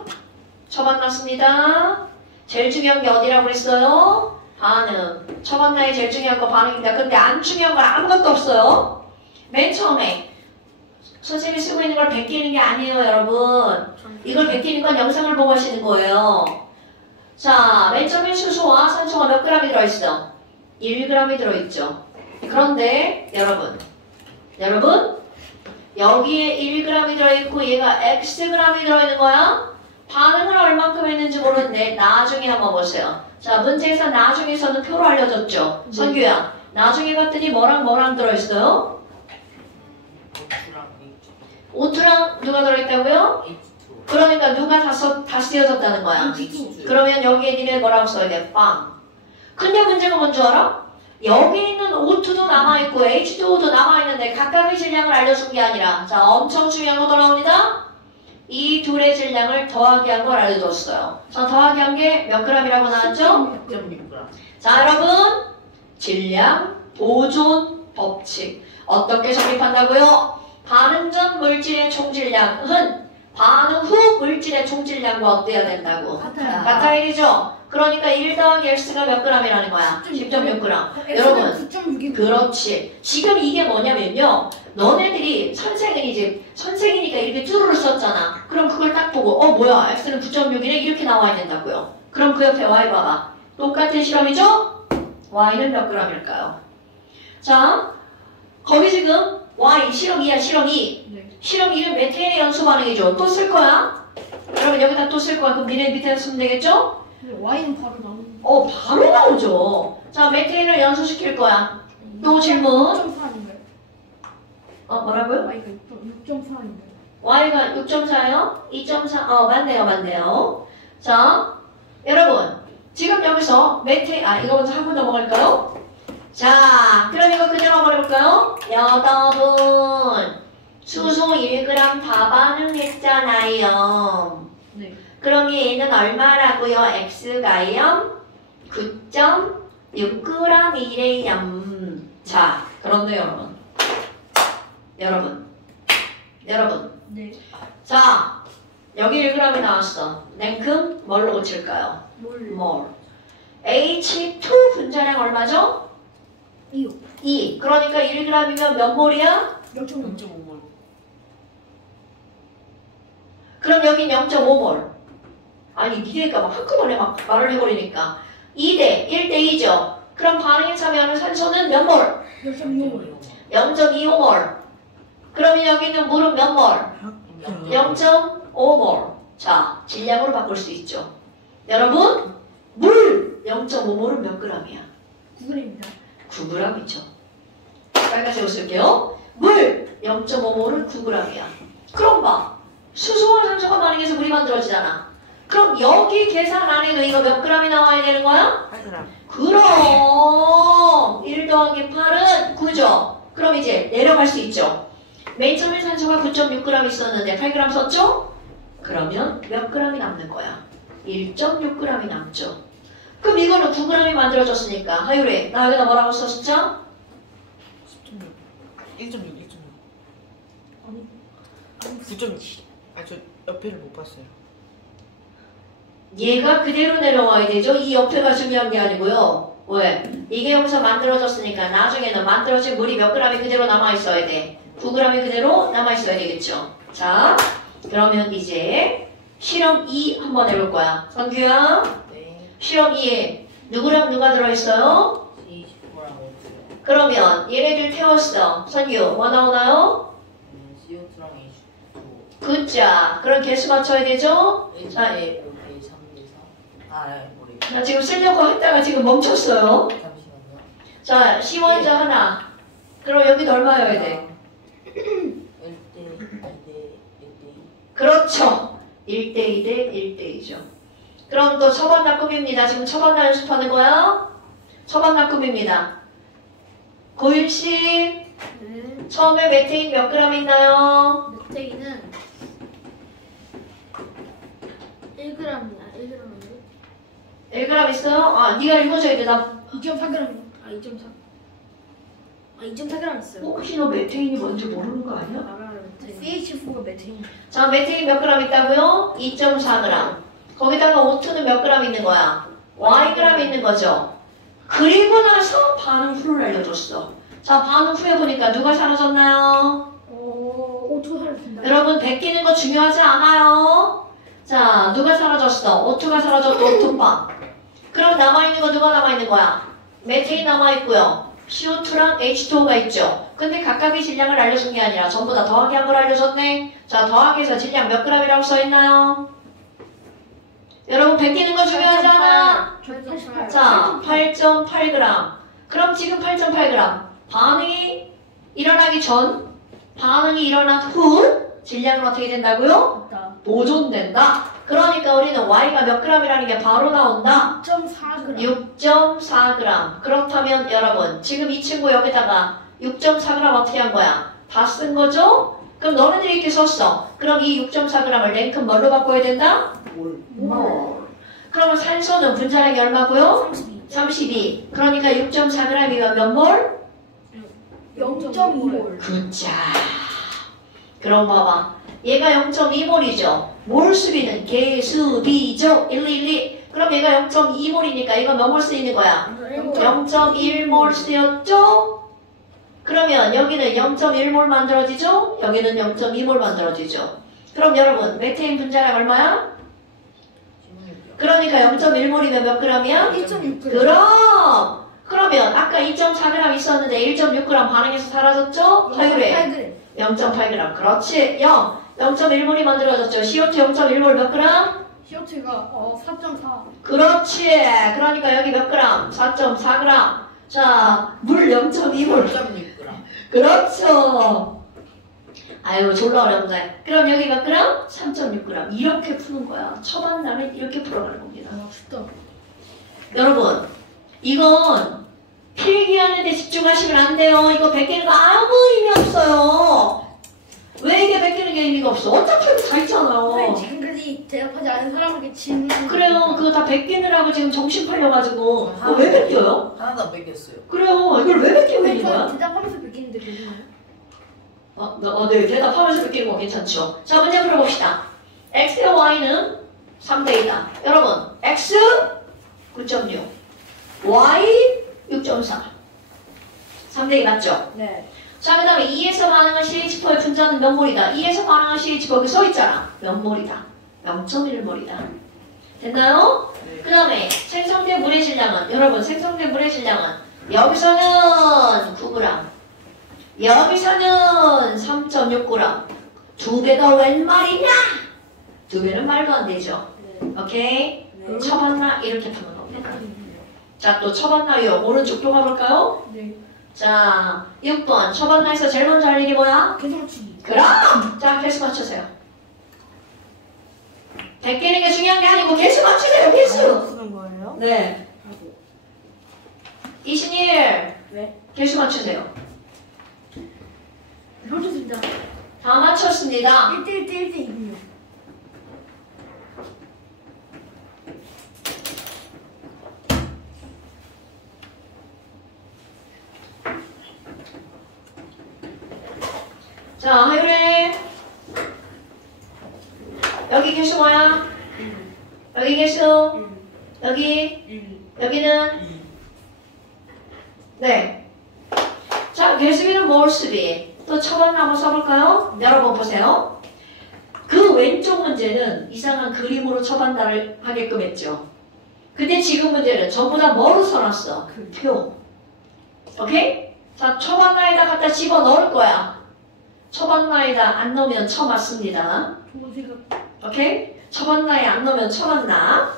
처반났습니다. 제일 중요한 게 어디라고 그랬어요? 반응. 처반나의 제일 중요한 거 반응입니다. 근데 안 중요한 건 아무것도 없어요. 맨 처음에 선생님이 쓰고 있는 걸 베끼는 게 아니에요, 여러분. 이걸 베끼는 건 영상을 보고 하시는 거예요. 자, 맨 처음에 수소와 산소가 몇 g이 들어있어? 1g이 들어있죠. 그런데 여러분 여기에 1g이 들어있고 얘가 xg이 들어있는 거야? 반응을 얼만큼 했는지 모르는데 나중에 한번 보세요. 자, 문제에서 나중에서는 표로 알려줬죠. 선규야, 나중에 봤더니 뭐랑 들어있어요? O2랑 누가 들어있다고요? H2O. 그러니까 누가 다시 띄어졌다는 거야. 그러면 여기에 니네 뭐라고 써야 돼? 빵. 근데 문제가 뭔 줄 알아? 여기 있는 O2도 남아있고 H2O도 남아있는데 각각의 질량을 알려준 게 아니라 자, 엄청 중요한 거 돌아옵니다. 이 둘의 질량을 더하기 한 걸 알려줬어요. 자, 더하기 한 게 몇 g이라고 나왔죠? 6.6g. 자, 여러분 질량 보존 법칙 어떻게 성립한다고요? 반응 전 물질의 총질량은 반응 후 물질의 총질량과 어때야 된다고? 같아야 되죠? 그러니까 1 더하기 x가 몇 g이라는 거야? 10.6g. 여러분 9.6이 그렇지. 지금 이게 뭐냐면요. 너네들이 선생이니까 이렇게 쭈루를 썼잖아. 그럼 그걸 딱 보고 뭐야 x는 9.6이네 이렇게 나와야 된다고요. 그럼 그 옆에 y 봐봐. 똑같은 실험이죠? y는 몇 g일까요? 자, 거기 지금 y 실험 2야 실험 2. 네. 실험 2는 메테인의 연소 반응이죠. 또 쓸 거야. 여러분 여기다 또 쓸 거야. 그럼 니네 밑에다 쓰면 되겠죠? Y는 바로 나오는. 바로 나오죠. 자, 메테인을 연소시킬 거야. 또 질문. 6.4인가요? 뭐라고요? Y가 6.4인가요? y가 6.4요? 2.4? 맞네요. 자, 여러분. 지금 여기서 이거 먼저 한 번 넘어갈까요? 자, 그럼 이거 그대로 버려볼까요? 여러분. 수소 1g 다 반응했잖아요. 네. 그럼 얘는 얼마라고요? x가요? 9.6g이래요. 자, 그런데 여러분. 네. 자, 여기 1g이 나왔어. 냉큼 뭘로 고칠까요? 몰. H2 분자량 얼마죠? 2. 그러니까 1g이면 몇 몰이야? 0.5몰. 그럼 여긴 0.5몰. 아니, 니네가 막 한꺼번에 막 말을 해버리니까. 2대 1대 2죠. 그럼 반응에 참여하는 산소는 몇 몰? 0.6. 0.25몰. 그러면 여기 있는 물은 몇 몰? 0.5몰. 자, 질량으로 바꿀 수 있죠. 여러분, 물 0.5몰은 몇 g이야? 9g입니다. 9g이죠. 빨간색으로 쓸게요. 물 0.5몰은 9g이야. 그럼 봐. 수소와 산소가 반응해서 물이 만들어지잖아. 그럼 여기 계산 안 해도 이거 몇 g이 나와야 되는 거야? 8g. 그럼 1 더하기 8은 9죠. 그럼 이제 내려갈 수 있죠. 맨 처음에 산소가 9.6g 있었는데 8g 썼죠? 그러면 몇 g이 남는 거야? 1.6g이 남죠. 그럼 이거는 9g이 만들어졌으니까 하율이 나 여기다 뭐라고 썼었죠? 1.6. 아니 9.6. 저 옆에를 못 봤어요. 얘가 그대로 내려와야 되죠. 이 옆에가 중요한 게 아니고요. 왜? 이게 여기서 만들어졌으니까 나중에는 만들어진 물이 몇 g이 그대로 남아있어야 돼? 9g이 그대로 남아있어야 되겠죠. 자, 그러면 이제 실험 2 한번 해볼 거야. 선규야, 네. 실험 2에 누구랑 누가 들어있어요? C29랑 5. 그러면 얘네들 태웠어. 선규, 뭐 나오나요? CO2랑 H2O. 굿자. 그럼 개수 맞춰야 되죠? 1대 자, 5대 3대 4. 아, 머리. 나 지금 쓰려고 했다가 지금 멈췄어요. 잠시만요. 자, C1자 하나. 그럼 여기도 얼마여야 돼? 1대 2대 1대 2. 그렇죠. 1대2 대 1대2죠. 그럼 또 처번 납금입니다. 지금 처번 나 연습하는 거야? 처번 납금입니다. 고윤씨, 네. 처음에 메테인 몇 g 있나요? 메테인은 1g이야. 1g인데? 1g 있어요? 아, 네가 읽어줘야 돼. 나 2.4g. 아, 2.4. 아, 2.4g 있어요. 혹시 너 메테인이 뭔지 모르는 거 아니야? 알아요. CH4가 메테인. 자, 메테인 몇 g 있다고요? 2.4g. 거기다가 O2는 몇 g 있는 거야? Yg 있는 거죠. 그리고 나서 반응 후를 알려줬어. 자, 반응 후에 보니까 누가 사라졌나요? O2 사라진다. 여러분, 베끼는 거 중요하지 않아요? 자, 누가 사라졌어? O2가 사라졌고 O2빵. 그럼 남아있는 거 누가 남아있는 거야? 메테인 남아있고요. CO2랑 H2O가 있죠. 근데 각각의 질량을 알려준 게 아니라 전부 다 더하기 한 걸 알려줬네. 자, 더하기에서 질량 몇 g이라고 써있나요? 여러분, 베끼는 거 중요하지 않아? 자, 8.8g. 그럼 지금 8.8g. 반응이 일어나기 전, 반응이 일어난 후 질량은 어떻게 된다고요? 보존된다. 그러니까 우리는 Y가 몇 g이라는 게 바로 나온다. 6.4g. 6.4g. 그렇다면 여러분, 지금 이 친구 여기다가 6.4g 어떻게 한 거야? 다 쓴 거죠? 그럼 너네들이 이렇게 썼어. 그럼 이 6.4g을 랭큼 뭘로 바꿔야 된다? 몰. 그러면 산소는 분자량이 얼마고요? 32. 그러니까 6.4g이면 몇 몰? 0.2몰. 굿자. 그럼 봐봐. 얘가 0.2몰이죠. 몰 수비는 개수비죠. 112. 그럼 얘가 0.2몰이니까 이거 몇 몰 쓰이는 거야? 0.1몰 쓰였죠? 그러면 여기는 0.1몰 만들어지죠? 여기는 0.2몰 만들어지죠. 그럼 여러분, 메테인 분자량 얼마야? 그러니까 0.1몰이면 몇 g이야? 1.6g. 그러면 아까 2.4g 있었는데 1.6g 반응해서 사라졌죠? 화율에 0.8g. 그렇지. 0.1몰이 만들어졌죠. CO2 0.1몰 몇 g? CO2가 4.4. 그렇지. 그러니까 여기 몇 g? 4.4g. 자, 물 0.2몰. 0.6g. 그렇죠. 아유, 졸라 어렵네. 그럼 여기 몇 g? 3.6g. 이렇게 푸는 거야. 처반나는 이렇게 풀어가는 겁니다. 진짜. 여러분, 이건 필기하는데 집중하시면 안 돼요. 이거 베끼는 거 아무 의미 없어요. 왜 이게 베끼는 게 의미가 없어? 어차피 여기 다 있잖아요. 지금까지 대답하지 않은 사람에게 질문. 그래요. 그거 다 베끼느라고 지금 정신 팔려가지고. 왜 베껴요? 하나도 안 뺏겼어요. 그래요. 이걸 왜 베끼고 있는 거야? 대답하면서 베끼는데 괜찮아요? 네. 대답하면서 베끼는 거 괜찮죠. 자, 문제 풀어봅시다. X와 Y는 3대2다. 여러분, X 9.6, Y 6.4. 3대2 맞죠? 네. 자, 그 다음에 2에서 반응한 CH4의 분자는 몇 몰이다? 2에서 반응한 CH4 여기 써있잖아. 몇 몰이다? 0.1몰이다. 됐나요? 네. 그 다음에 생성된 물의 질량은, 여러분, 생성된 물의 질량은 여기서는 9g, 여기서는 3.6g. 2배가 웬 말이냐? 2배는 말도 안 되죠. 네. 오케이? 네. 처반나 이렇게 푸는 겁니다. 자, 또 처반나요. 오른쪽 또 가볼까요? 네. 자, 6번. 처반나에서 제일 먼저 할 일이 뭐야? 계속 맞추기. 그럼! 자, 개수 맞추세요. 베끼는 게 중요한 게 아니고 개수 맞추세요, 개수! 쓰는 거예요? 네. 이신일. 네. 개수 맞추세요. 맞췄습니다. 다 맞췄습니다. 1대1대1대2. 자, 하율에. 여기 개수 뭐야? 여기 개수. 여기. 여기는 네. 자, 계수비는 몰수비. 또 처방을 한번 써볼까요? 여러분 보세요. 그 왼쪽 문제는 이상한 그림으로 처방을 하게끔 했죠. 근데 지금 문제는 전부 다 뭐로 써놨어? 그 표. 오케이? 자, 처방라에다 갖다 집어 넣을 거야. 처방라에다 안 넣으면 처 맞습니다. 오케이? 처방라에 안 넣으면 처 맞나?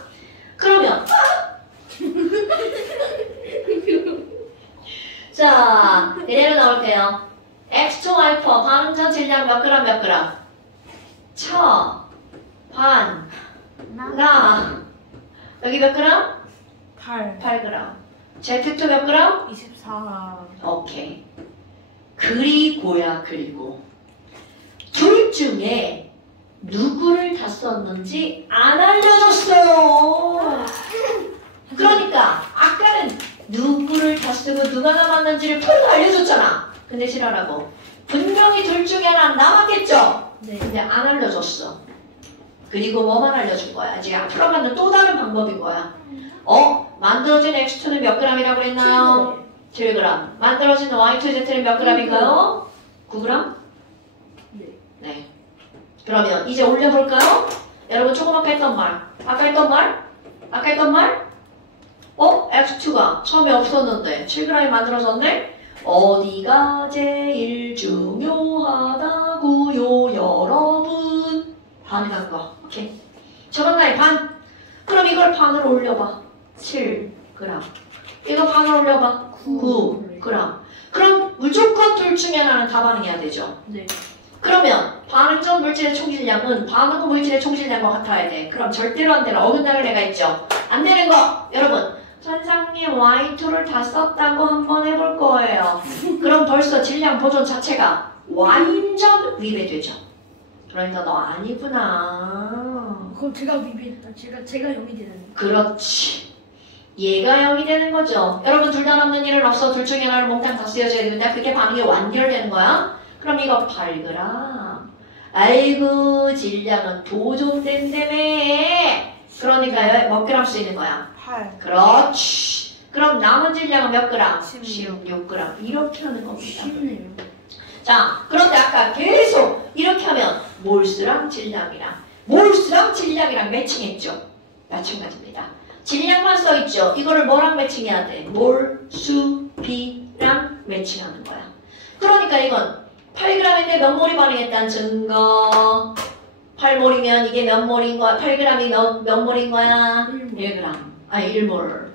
그러면 자, 이대로 나올게요. X2 알파 반응전 질량 몇 그램 몇 그램? 처, 반, 나. 여기 몇 그램? 8g. Z2 몇 그램? 24. 오케이. 그리고야 그리고 둘 중에 누구를 다 썼는지 안 알려줬어요. 그러니까 아까는 누구를 다 쓰고 누가 남았는지를 풀고 알려줬잖아. 근데 지랄하고 분명히 둘 중에 하나 남았겠죠? 네. 근데 안 알려줬어. 그리고 뭐만 알려준 거야? 이제 앞으로 가는 또 다른 방법인 거야. 만들어진 X2는 몇 g이라고 그랬나요? 7g. 만들어진 Y2Z는 몇 g인가요? 9g? 네. 그러면 이제 올려볼까요? 여러분 조금 아까 했던 말. 아까 했던 말? X2가 처음에 없었는데 7g이 만들어졌네? 어디가 제일 중요하다고요, 여러분? 반이란 거. 오케이. 저건 나의 반. 그럼 이걸 반으로 올려봐. 7g. 이거 반으로 올려봐. 9g. 그럼 무조건 둘 중에 하나는 다 반응해야 되죠. 네. 그러면 반응전 물질의 총질량은 반응 물질의 총질량과 같아야 돼. 그럼 절대로 안 되는 어긋나는 애가 있죠. 안 되는 거 여러분 선상님 Y2를 다 썼다고 한번 해볼 거예요. 그럼 벌써 질량 보존 자체가 완전 위배되죠. 그러니까 너 아니구나. 그럼 제가 위배했다. 제가 0이 되는. 그렇지. 얘가 0이 되는 거죠. 여러분 둘 다 남는 일은 없어. 둘 중에 하나를 몽땅 다 쓰여져야 되는데 그게 반응이 완결되는 거야. 그럼 이거 8g. 아이고 질량은 보존된다며. 그러니까 몇 그램 쓰이는 거야? 8. 그렇지. 그럼 남은 질량은 몇 그램? 16. 16g. 이렇게 하는 겁니다. 쉽네요. 자, 그런데 아까 계속 이렇게 하면 몰수랑 질량이랑 매칭했죠. 마찬가지입니다. 질량만 써있죠. 이거를 뭐랑 매칭해야 돼? 몰수, 비랑 매칭하는 거야. 그러니까 이건 8g인데 몇 몰이 반응했다는 증거. 8몰이면 이게 몇 몰인 거야? 8g이 몇 몰인 거야? 1g. 아니 1몰.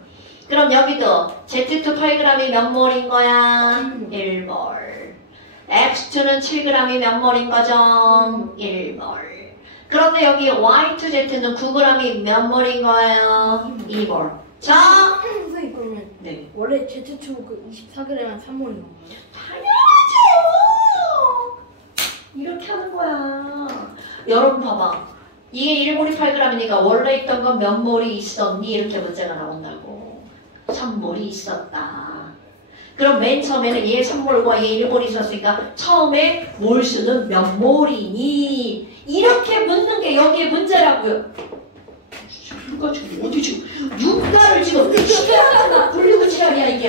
그럼 여기도 Z2 8g이 몇 몰인 거야? 1몰. X2는 7g이 몇 몰인 거죠? 1몰. 그런데 여기 Y2Z는 9g이 몇 몰인 거예요? 2몰. 자, 선생님 그러면 네. 원래 Z2 그 24g만 3몰인 건가요? 당연하죠. 이렇게 하는 거야. 여러분 봐봐. 이게 1몰이 8g이니까 원래 있던 건 몇 몰이 있었니? 이렇게 문제가 나온다고. 3몰이 있었다. 그럼 맨 처음에는 얘 3몰과 얘 1몰이 있었으니까 처음에 몰수는 몇 몰이니? 이렇게 묻는 게 여기에 문제라고요. 누가 지금 어디 지금 누가를 지금 시계하나 굴리고 지랄이야 이게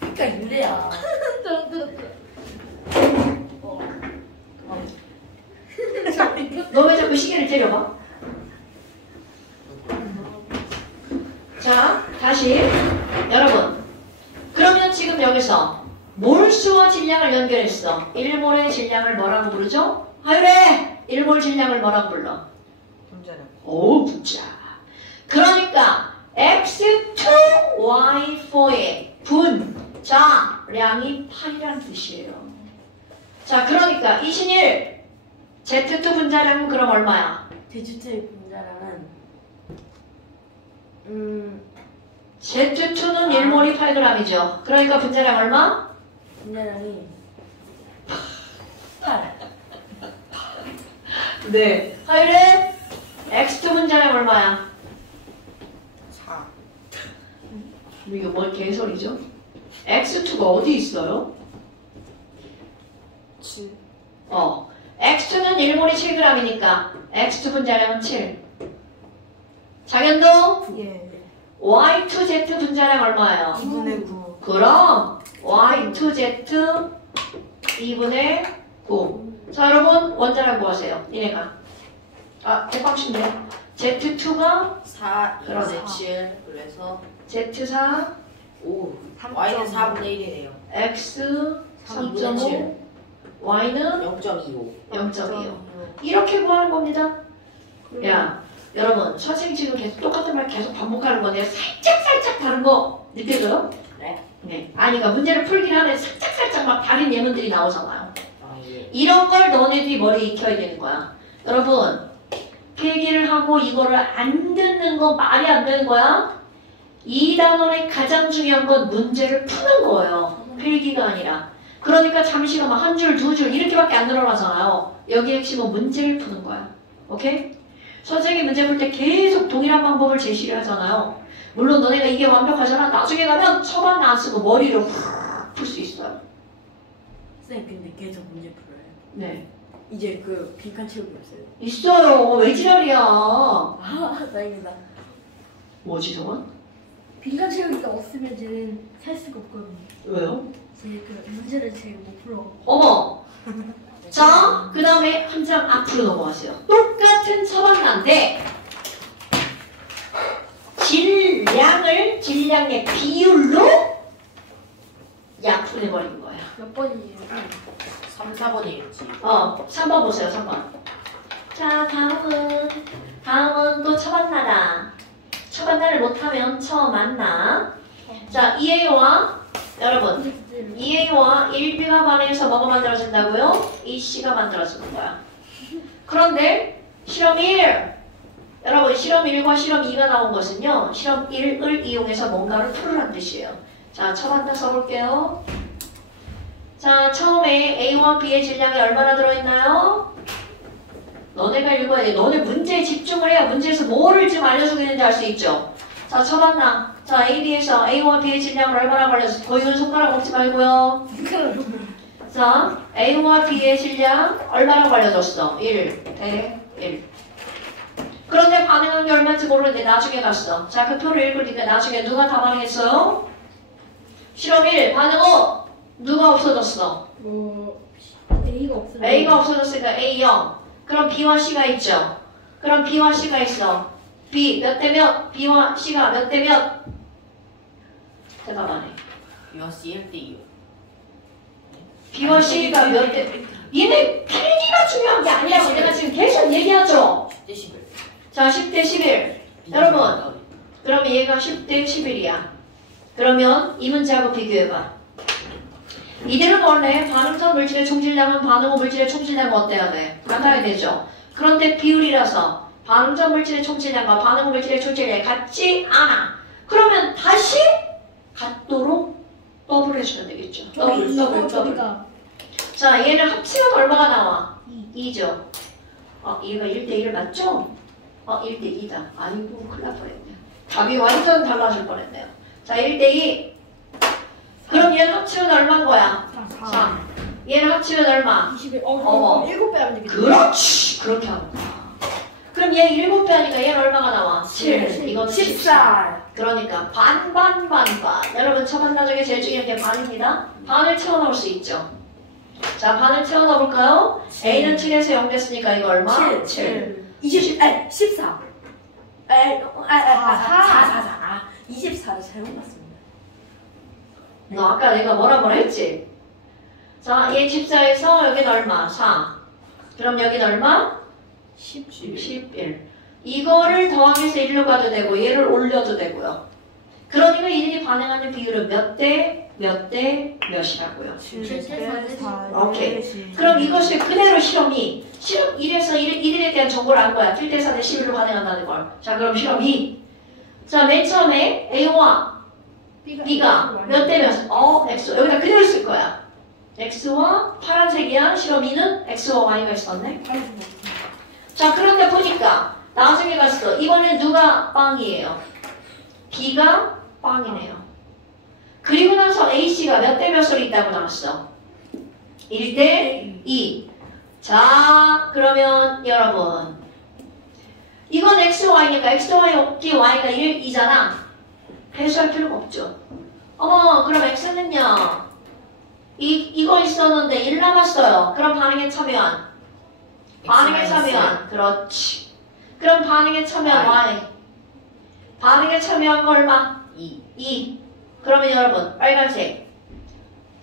그러니까 유래야. 너 왜 자꾸 시계를 때려봐? 자, 다시 여러분 그러면 지금 여기서 몰수와 질량을 연결했어. 1몰의 질량을 뭐라고 부르죠? 하율에 1몰 질량을 뭐라고 불러? 분자량. 오, 분자. 그러니까 X2Y4의 분자량이 8이라는 뜻이에요. 자, 그러니까 21 Z2 분자량은 그럼 얼마야? Z2의 분자량은 Z2는 1몰이 8g이죠. 그러니까 분자량 얼마? 분자량이 8. 네. 하율에 X2 분자량 얼마야? 4. 이게 뭘 개소리죠? X2가 어디 있어요? 7. X2는 1몰이 7g이니까 X2 분자량은 7. 장현도 예. y to z 분자량 얼마예요? 2분의 9. 그럼 y to z 2분의 9. 자 여러분 원자량 구하세요. 니네가. 아 대방식네. z2가 4, 그러네. 7. 그래서 z4 5. y는 4분의 1이네요. x 3분의 3.5 7. y는 0.25. 0.25 이렇게 구하는 겁니다. 야 여러분 선생님 지금 계속 똑같은 말 계속 반복하는 건데 살짝 다른 거 느껴져요? 네. 네. 아니 그러니까 문제를 풀긴 하는데 살짝 막 다른 예문들이 나오잖아요. 아, 예. 이런 걸 너네들이 머리에 익혀야 되는 거야. 여러분 필기를 하고 이거를 안 듣는 거 말이 안 되는 거야. 이 단원의 가장 중요한 건 문제를 푸는 거예요. 필기가 아니라. 그러니까 잠시간 막 한 줄, 두 줄 이렇게밖에 안 늘어나잖아요. 여기 핵심은 문제를 푸는 거야. 오케이? 선생님이 문제 풀 때 계속 동일한 방법을 제시를 하잖아요. 물론 너네가 이게 완벽하잖아. 나중에 가면 처방 안 쓰고 머리로 풀 수 있어요. 선생님 근데 계속 문제 풀어요. 네. 이제 그 빈칸 채우기 없어요. 있어요. 왜 지랄이야. 아 다행이다. 뭐지 저건? 빈칸 채우기가 없으면은 살 수가 없거든요. 왜요? 제 그 문제를 제가 못 풀어. 어머! 자, 그 다음에 한 장 앞으로 넘어가세요. 똑같은 처방란데 질량의 비율로 약분해버린 거야. 몇 번이에요? 3, 4번이 1지. 3번 보세요, 3번. 자, 다음은 또 처방나다. 처방나를 못하면 처만나. 자, 여러분, 2A와 1B가 반해서 뭐가 만들어진다고요? 2C가 만들어지는 거야. 그런데 실험 1, 여러분 실험 1과 실험 2가 나온 것은요. 실험 1을 이용해서 뭔가를 풀으란 뜻이에요. 자, 처음부터 써볼게요. 자, 처음에 A와 B의 질량이 얼마나 들어있나요? 너네가 읽어야 돼. 너네 문제에 집중을 해야 문제에서 뭐를 지금 알려주고 있는지 알 수 있죠. 자, 쳐봤나? 자, A, B에서 A와 B의 질량을 얼마나 걸렸어? 보이는 손가락 먹지 말고요. 자, A와 B의 질량 얼마나 걸려졌어? 1 대 1. 그런데 반응한 게 얼마인지 모르는데 나중에 갔어. 자, 그 표를 읽으니까 나중에 누가 다 반응했어요? 실험 1, 반응 5. 누가 없어졌어? A가 없으면 A가 없어졌으니까 A 0. 그럼 B와 C가 있죠? 그럼 B와 C가 있어. B 몇 대 몇? B와 C가 몇 대 몇? 대답 안 해. B와 C 1대 2요. B와 C가 몇 대? 얘네 필기가 중요한 게 아니라고 내가 지금 계속 얘기하죠? 10대 11. 자, 10대 11. 여러분, 그럼 얘가 10대 11이야. 그러면 이 문제하고 비교해봐. 이들은 원래 반응성 물질의 총질량은 반응후 물질의 총질량과 어때야 돼? 같아야 되죠. 그런데 비율이라서 반응성 물질의 총질량과 반응후 물질의 총질량이 같지 않아. 그러면 다시 같도록 더블 해주면 되겠죠. 더블. 자, 얘를 합치면 얼마가 나와? 2죠. 얘가 1대1 맞죠? 1대2다. 아이고, 큰일 날 뻔했네. 답이 완전 달라질 뻔했네요. 자, 1대2. 그럼 얘를 합치면 얼마인 거야? 4. 얘를 합치면 얼마? 21. 어머. 7배 하면 되겠다. 그렇지. 그렇게 하는 거야. 그럼 얘 7배 하니까 얘는 얼마가 나와? 7. 이건 14. 그러니까 반. 여러분 처반 나중에 제일 중요한 게 반입니다. 반을 채워넣을 수 있죠. 자, 반을 채워넣어볼까요? A는 7에서 0 됐으니까 이거 얼마? 7. 14. 4. 24를 잘못 봤습니다. 너 아까 내가 뭐라 했지? 자, 얘 14에서 여긴 얼마? 4. 그럼 여긴 얼마? 11. 이거를 더하기해서 1로 가도 되고 얘를 올려도 되고요. 그러니까 이들이 반응하는 비율은 몇 대 몇이라고요. 7대 4. 오케이. 그럼 이것을 그대로 실험 1에서 이들에 대한 정보를 안 거야. 1대 4대 11로 반응한다는 걸. 자, 그럼 실험 2. 자, 맨 처음에 A와 B가 몇 대 몇? X. 여기다 그대로 쓸 거야. X와 파란색이야. 실험 2는 X와 Y가 있었네. 자, 그런데 보니까 나중에 갔어. 이번엔 누가 빵이에요? B가 빵이네요. 그리고 나서 AC가 몇 대 몇으로 있다고 나왔어? 1대 2. 자, 그러면 여러분 이건 XY니까 XY 없기 Y가 1, 2잖아. 해수할 필요가 없죠. 어머, 그럼 x는요? 이거 있었는데 1 남았어요. 그럼 반응에 참여한. 반응에 참여한. 그렇지. 그럼 반응에 참여한 y. 반응에 참여한 거 얼마? 2. 그러면 여러분, 빨간색.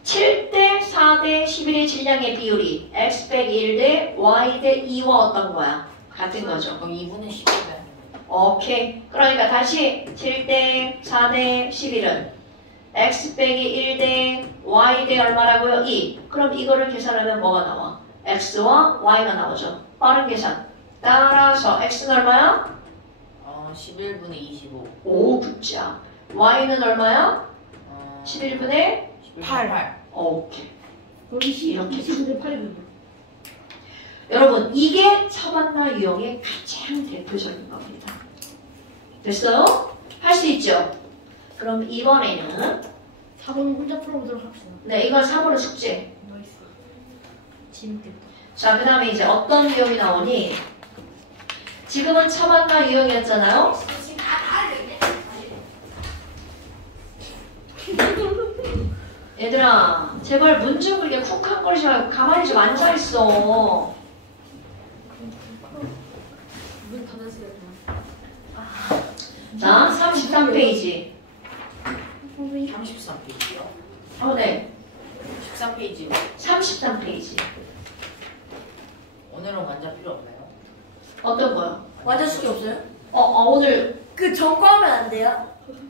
7대 4대 11의 질량의 비율이 x 빼기 1 대 y 대 2와 어떤 거야? 같은 거죠. 그럼 2분의 11은 오케이. 그러니까 다시 7대 4대 11은 x 빼기 1 대 y 대 얼마라고요? 2. 그럼 이거를 계산하면 뭐가 나와? x와 y가 나오죠. 빠른 계산. 따라서 x는 얼마야? 11분의 25. 오, 굿자. y는 얼마야? 11분의 8. 오케이. 여기 이렇게 20분의 8분. 여러분, 이게 처반나 유형의 가장 대표적인 겁니다. 됐어요? 할 수 있죠? 그럼 이번에는 4번 혼자 풀어보도록 합시다. 네, 이건 3번의 숙제. 나이스. 재밌겠다. 자, 그 다음에 이제 어떤 유형이 나오니? 지금은 처반나 유형이었잖아요? 얘들아, 제발 문 좀 그렇게 쿵쾅거리지 말고 가만히 좀 앉아있어. 문 닫으세요. 자, 33페이지. 33페이지요? 네. 13페이지요? 33페이지. 오늘은 완전 필요 없나요? 어떤 거요? 완자식이 없어요? 오늘 그 전과하면 안 돼요?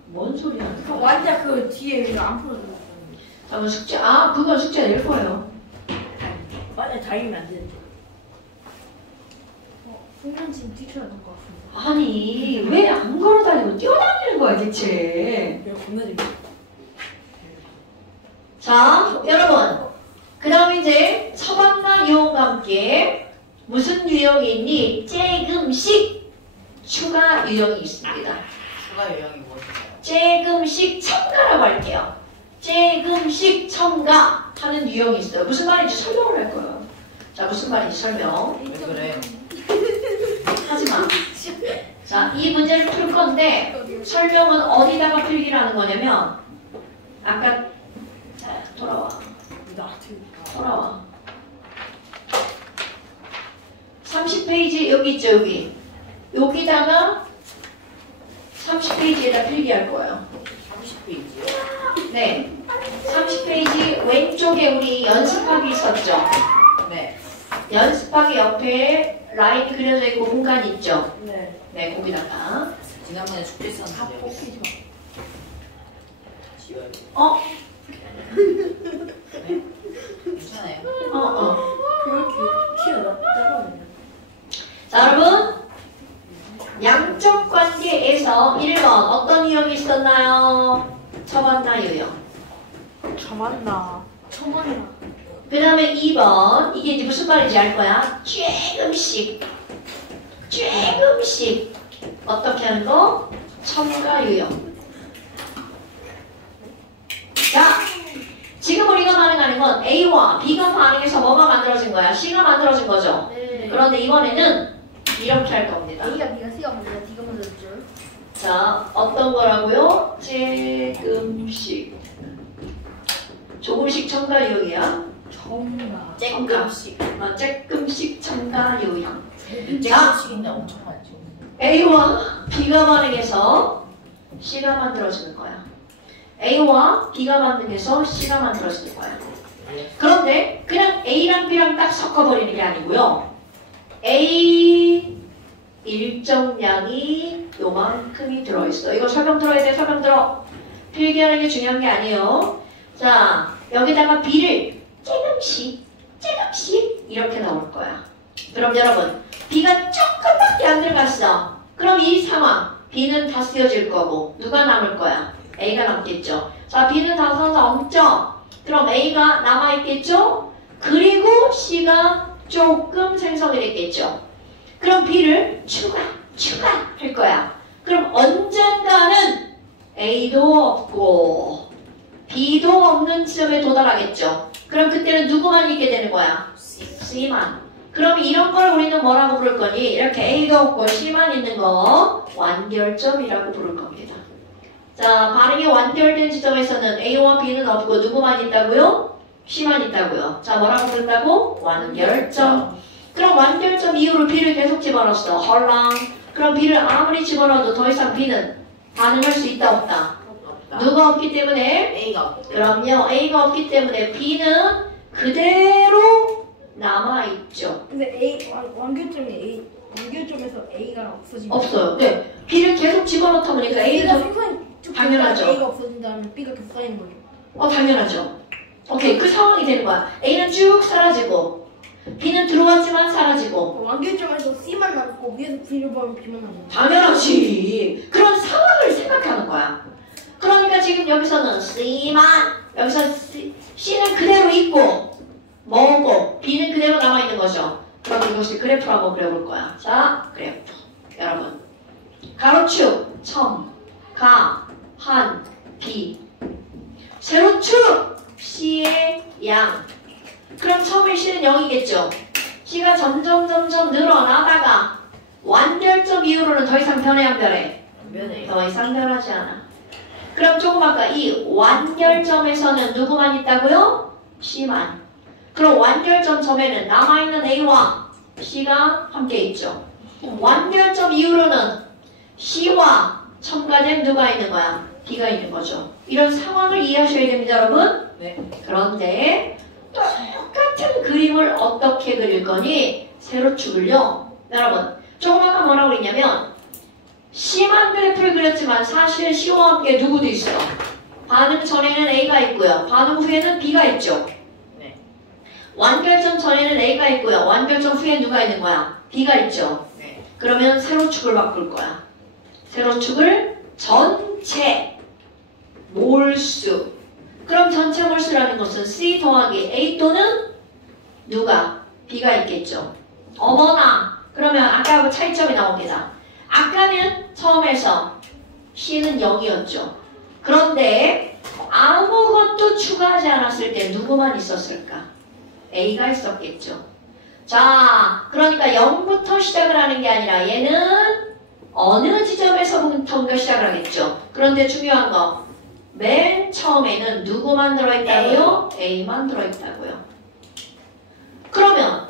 뭔 소리야? 완자 그 뒤에 이거 안 풀어줘. 자, 숙제, 그건 숙제 낼 거예요. 완자 다이면 안 되는데. 풍년 지금 뛰쳐야 될 것 같은데. 아니, 왜 안 걸어다니고 뛰어다니는 거야, 대체? 이거 겁나 재밌어. 자, 여러분. 그 다음 이제 처방나 유형과 함께 무슨 유형이 있니? 쬐금씩 추가 유형이 있습니다. 추가 요령이 무엇인가요? 쬐금씩 첨가라고 할게요. 쬐금씩 첨가 하는 유형이 있어요. 무슨 말인지 설명을 할 거예요. 자, 무슨 말인지 설명. 왜 그래? 하지마. 자, 이 문제를 풀 건데 설명은 어디다가 필기를 하는 거냐면 아까 자, 돌아와. 돌아와. 30페이지 여기 있죠, 여기. 여기다가 30페이지에다 필기할 거예요. 30페이지요? 네. 30페이지 왼쪽에 우리 연습하기 있었죠? 네. 연습하기 옆에 라인이 그려져 있고 공간이 있죠? 네. 네, 거기다가. 지난번에 숙제 썼는데요. 지워요. 네? 괜찮아요. 그렇게 튀어나. 자, 여러분. 양적 관계에서 1번 어떤 유형이 있었나요? 처만나 유형. 저만나. 저번이야. 그 다음에 2번. 이게 이제 무슨 말인지 알 거야? 쬐금씩. 어떻게 하는 거? 첨가 유형. 자, 지금 우리가 반응하는 건 A와 B가 반응해서 뭐가 만들어진 거야? C가 만들어진 거죠? 네. 그런데 이번에는 이렇게 할 겁니다. A가 B가 C가 먼저 D가 먼저 죠. 자, 어떤 거라고요? 조금씩 첨가 유형이야. 정말. 쬐끔씩. 조금씩 첨가 유형. 쬐끔씩인데 엄청 많죠. A와 B가 반응해서 C가 만들어지는 거야. A와 B가 반응해서 C가 만들어지는 거야. 그런데 그냥 A랑 B랑 딱 섞어버리는 게 아니고요. A 일정량이 요만큼이 들어있어. 이거 설명 들어야 돼. 설명 들어. 필기하는 게 중요한 게 아니에요. 자, 여기다가 B를 조금씩 이렇게 넣을 거야. 그럼 여러분, B가 조금밖에 안 들어갔어. 그럼 이 상황, B는 다 쓰여질 거고 누가 남을 거야? A가 남겠죠. 자, B는 다 써서 없죠? 그럼 A가 남아있겠죠? 그리고 C가 조금 생성이 됐겠죠. 그럼 B를 추가할 거야. 그럼 언젠가는 A도 없고 B도 없는 지점에 도달하겠죠. 그럼 그때는 누구만 있게 되는 거야? C만. 그럼 이런 걸 우리는 뭐라고 부를 거니? 이렇게 A가 없고 C만 있는 거 완결점이라고 부를 겁니다. 자, 반응이 완결된 지점에서는 A와 B는 없고 누구만 있다고요? C만 있다고요. 자, 뭐라고 부른다고? 완결점. 그럼 완결점 이후로 B를 계속 집어넣었어. 헐랑. 그럼 B를 아무리 집어넣어도 더 이상 B는 반응할 수 있다 없다? 누가 없기 때문에? A가 없기 때문에. 그럼요. A가 없기 때문에 B는 그대로 남아있죠. 근데 완결점에서 A가 없어진 없어요. 네. B를 계속 집어넣다 보니까 A가 당연하죠. A가 없어진 다음에 B가 계속 쌓이는 거죠. 당연하죠. 오케이. 그 상황이 되는 거야. A는 쭉 사라지고 B는 들어왔지만 사라지고 완결점에서 C만 남고 위에서 B를 보면 B만 남고. 당연하지. 그런 상황을 생각하는 거야. 그러니까 지금 여기서는 C만 여기서 C는 그대로 있고 뭐고 B는 그대로 남아있는 거죠. 그럼 이것을 그래프로 한번 그려볼 거야. 자, 그래프. 여러분. 가로축, 첨, 가, 한, 비. 세로축, C의 양. 그럼 처음에 C는 0이겠죠. C가 점점 늘어나다가 완결점 이후로는 더 이상 변해 안 변해? 면에. 더 이상 변하지 않아. 그럼 조금 아까 이 완결점에서는 누구만 있다고요? C만. 그럼 완결점 점에는 남아있는 A와 C가 함께 있죠. 완결점 이후로는 C와 첨가된 누가 있는 거야? B가 있는 거죠. 이런 상황을 이해하셔야 됩니다, 여러분. 네. 그런데 똑같은 그림을 어떻게 그릴 거니? 세로축을요. 여러분, 조금 아까 뭐라고 그랬냐면 C만 그래프를 그렸지만 사실 C와 함께 누구도 있어. 반응 전에는 A가 있고요. 반응 후에는 B가 있죠. 네. 완결점 전에는 A가 있고요. 완결점 후에 누가 있는 거야? B가 있죠. 네. 그러면 세로축을 바꿀 거야. 세로축을 전체 몰수. 그럼 전체 몰수라는 것은 C 더하기 A 또는 누가? B가 있겠죠. 어머나. 그러면 아까하고 차이점이 나옵니다. 아까는 처음에서 C는 0이었죠. 그런데 아무것도 추가하지 않았을 때 누구만 있었을까? A가 있었겠죠. 자, 그러니까 0부터 시작을 하는 게 아니라 얘는 어느 지점에서부터 시작을 하겠죠. 그런데 중요한 거, 맨 처음에는 누구만 들어있다고요? A만 들어있다고요. 그러면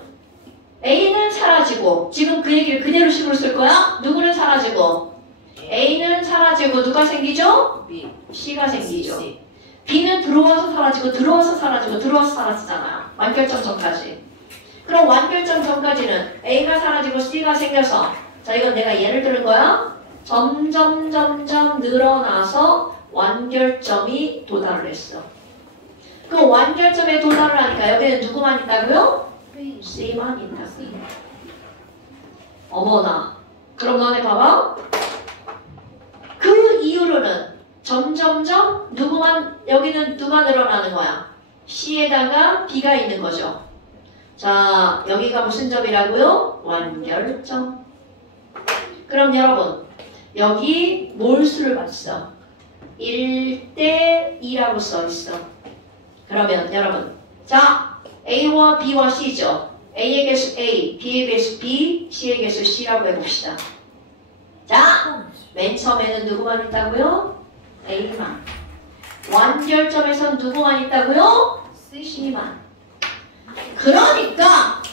A는 사라지고, 지금 그 얘기를 그대로 식으로 쓸 거야? 누구는 사라지고, A는 사라지고 누가 생기죠? B. C가 생기죠. C. B는 들어와서 사라지고 들어와서 사라지고 들어와서 사라지잖아요. 완결점 전까지. 그럼 완결점 전까지는 A가 사라지고 C가 생겨서, 자, 이건 내가 예를 들은 거야. 점점 늘어나서 완결점이 도달을 했어. 그 완결점에 도달을 하니까 여기는 누구만 있다고요? C만 있다. 어머나. 그럼 너네 봐봐. 그 이후로는 점점점 누구만, 여기는 누가 늘어나는 거야? C에다가 B가 있는 거죠. 자, 여기가 무슨 점이라고요? 완결점. 그럼 여러분, 여기 몰수를 봤어. 1대 2라고 써 있어. 그러면 여러분, 자, A와 B와 C죠. A의 개수 A, B의 개수 B, C의 개수 C라고 해봅시다. 자, 맨 처음에는 누구만 있다고요? A만. 완결점에선 누구만 있다고요? C만. 그러니까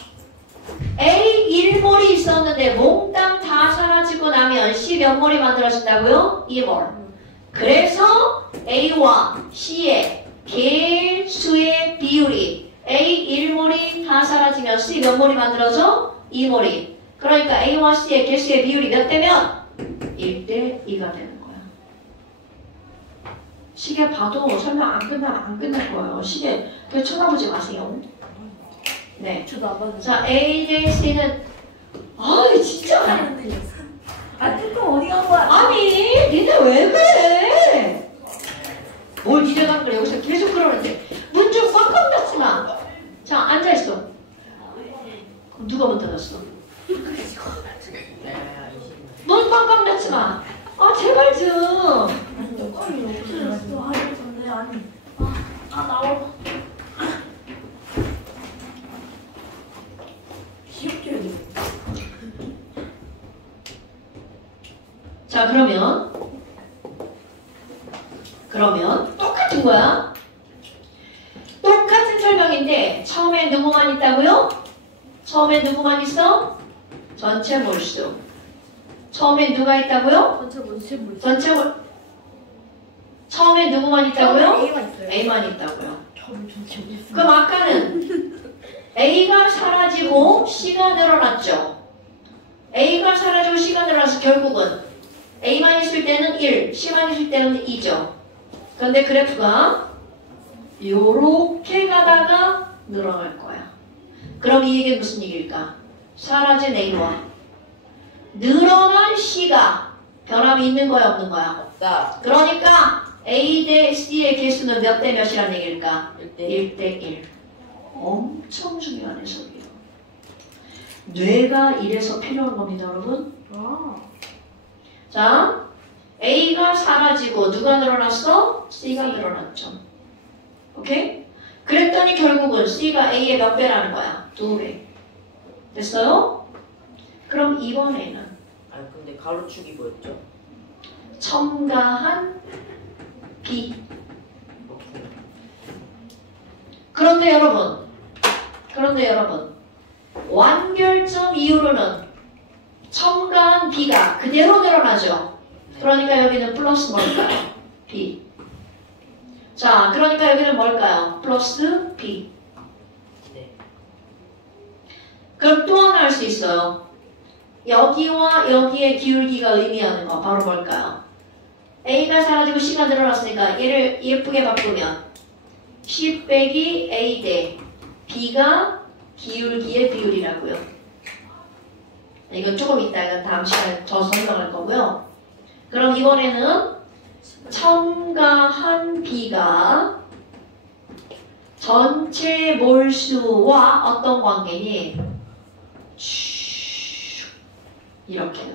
A 1몰이 있었는데 몽땅 다 사라지고 나면 C 몇 몰이 만들어진다고요? 2몰. 그래서 A와 C의 개수의 비율이 A 1몰이 다 사라지면 C 몇 몰이 만들어져? 2몰이. 그러니까 A와 C의 개수의 비율이 몇 대면? 1대 2가 되는 거야. 시계 봐도 설명 안 끝나면 안 끝날 거예요. 시계 그냥 쳐다보지 마세요. 네. 저도 안 봤는데. 자, A 대 C는 진짜. 아, 뚜껑 어디 간 거야? 아니, 니네 왜 그래? 뭘 니네가 그래? 여기서 계속 그러는데. 문 좀 꽉꽉 닫지 마. 자, 앉아있어. 그럼 누가 문 닫았어? 문 꽉꽉 닫지 마. 제발 좀. 뚜껑이 없어졌어. 아니. 나와. 귀엽게. 자, 그러면 그러면 똑같은 거야. 똑같은 설명인데 처음에 누구만 있다고요? 처음에 누구만 있어? 전체 몰수. 처음에 누가 있다고요? 전체 몰. 처음에 누구만 있다고요? A만 있다고요. 그럼 아까는 A가 사라지고 C가 늘어났죠. A가 사라지고 C가 늘어나서 결국은 A만 있을 때는 1, C만 있을 때는 2죠. 그런데 그래프가 요렇게 가다가 늘어날 거야. 그럼 이 얘기는 무슨 얘기일까? 사라진 A와 늘어난 C가 변함이 있는 거야 없는 거야? 없다. 그러니까 A 대 C의 개수는 몇 대 몇이란 얘기일까? 1대 1대 1. 엄청 중요한 해석이에요. 뇌가 이래서 필요한 겁니다, 여러분. 자, A가 사라지고 누가 늘어났어? C가 늘어났죠. 오케이? 그랬더니 결국은 C가 A의 몇 배라는 거야? 2배. 됐어요? 그럼 이번에는 아 근데 가로축이 뭐였죠? 첨가한 B. 오케이. 그런데 여러분 완결점 이후로는 첨가한 B가 그대로 늘어나죠. 그러니까 여기는 플러스 뭘까요? B. 자, 그러니까 여기는 뭘까요? 플러스 B. 네. 그럼 또 하나 할 수 있어요. 여기와 여기의 기울기가 의미하는 거 바로 뭘까요? A가 사라지고 C가 늘어났으니까 얘를 예쁘게 바꾸면 C 빼기 A 대 B가 기울기의 비율이라고요. 이건 조금 이따가 다음 시간에 더 설명할 거고요. 그럼 이번에는 첨가한 B가 전체 몰수와 어떤 관계니? 이렇게요.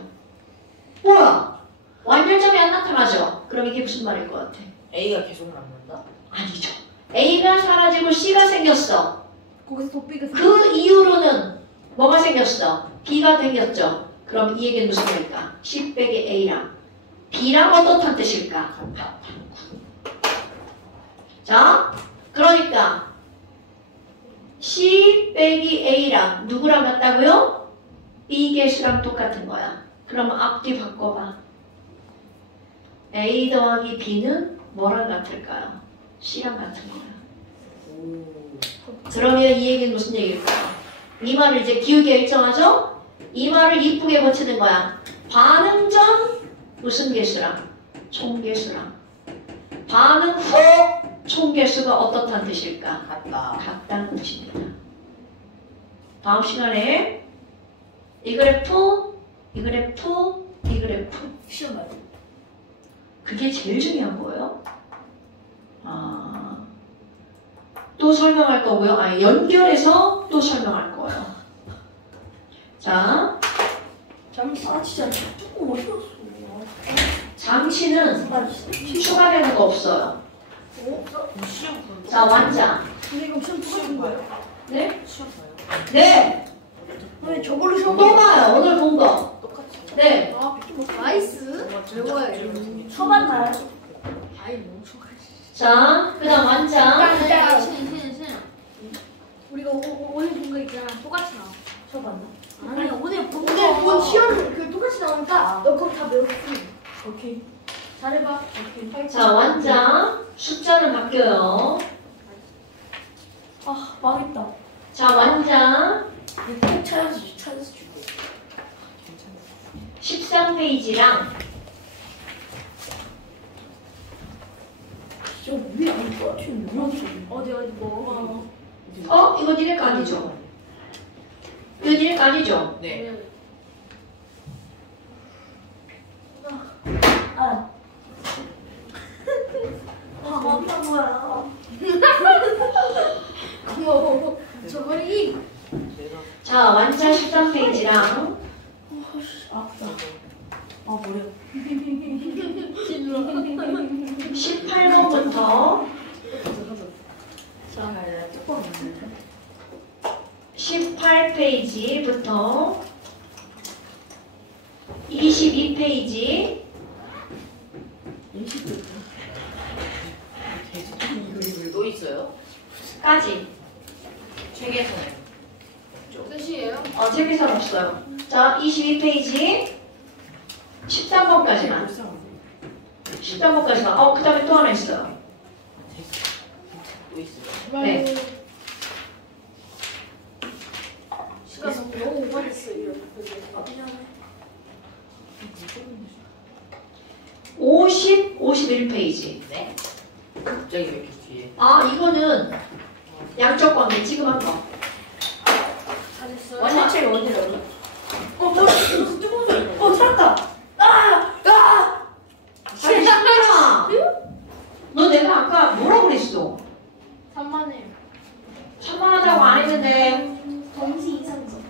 뭐야? 완결점이 안 나타나죠? 그럼 이게 무슨 말일 것 같아? A가 계속 남는다? 아니죠. A가 사라지고 C가 생겼어. 거기서 더 B가 그 이후로는 뭐가 생겼어? B가 생겼죠. 그럼 이 얘기는 무슨 말일까? C 빼기 A랑 B랑 어떻단 뜻일까? 같다. 자, 그러니까 C 빼기 A랑 누구랑 같다고요? B 개수랑 똑같은 거야. 그럼 앞뒤 바꿔봐. A 더하기 B는 뭐랑 같을까요? C랑 같은 거야. 오. 그러면 이 얘기는 무슨 얘기일까요? 이 말을 이제 기울기가 일정하죠? 이 말을 이쁘게 고치는 거야. 반응 전 무슨 개수랑? 총개수랑. 반응 후 총개수가 어떻다는 뜻일까? 같다. 같다는 뜻입니다. 다음 시간에 이 그래프, 이 그래프, 이 그래프. 시험 봐요. 그게 제일 중요한 거예요. 또 설명할 거고요. 연결해서 또 설명할 거예요. 자, 진짜 조금 어려웠어. 장치는 추가되는 거 없어요. 시험 본 자, 완자. 근데 이거 시험 똑같은 거예요? 네? 시험 봐요? 네! 왜 저걸로 시험 또 봐요. 오늘 본 거. 똑같이. 네. 나이스. 외워야 처음 나요? 아이 너무 좋아. 자, 그 다음 완자. 우리가 오늘 본 거 있잖아. 똑같이 나와. 처음 봤나? 아니 오늘 본 거. 오늘 본 시험 그 똑같이 나오니까 너 그거 다 외웠어. 오케이. 잘해봐. 오케이. 자, 완자. 숫자는 바뀌어요. 아, 망했다. 자, 완자. 꼭 찾아서 주고. 괜찮아. 13페이지랑 진짜 왜안 똑같은데? 어디 뭐. 이거 니네 거 아니죠? 이거 니네 거 아니죠? 네. 아. 망한 거야. 고마워. 저번에 내가 자, 완자 13페이지랑 아프다. 머리야. 18번부터 자, 조금 없는데. 18페이지부터 22페이지 20분. 있어요? 까지. 책에서는. 끝이에요? 책에서는 없어요. 자, 22페이지 13번까지만. 13번까지만. 그 다음에 또 하나 있어요. 또 있어요? 네. 시간 너무 오버됐어요. 50, 51페이지. 네? 갑자기 왜 이렇게 뒤에? 이거는 양적 관계 지금 한 거. 잘했어요. 완전체 어디라고? 무슨 뜨거운 소리? 찾았다. 아니, 신나야. 너 내가 아까 뭐라고 그랬어? 3만이에요. 산만하다고 안 했는데. 동시 이상적.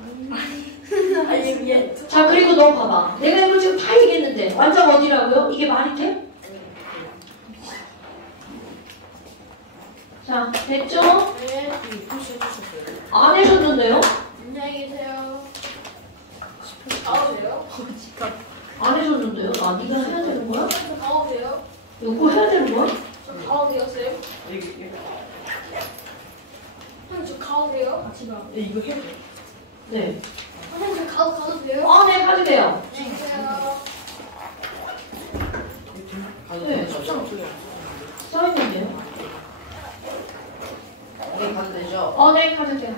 아니 위에. 자, 그리고 너 봐봐. 내가 이거 지금 다 얘기했는데 완전 어디라고요? 이게 말이 돼? 자, 됐죠? 네. 표시해주셨어요. 안 해줬는데요? 안녕히 계세요. 가도 돼요? 안 해줬는데요? 네가 해야 되는 거야? 저 가도 돼요? 이거 해야 되는 거야? 저 가도 돼요, 쌤? 여기. 선생님, 저 가도 돼요? 같이 가. 이거 해야 돼. 네. 선생님, 저 가도 돼요? 네, 가도 돼요. 안녕히 계세요. 가도 네, 되죠? 써있는데요? 네, 가도 되죠? 네, 가도 돼요.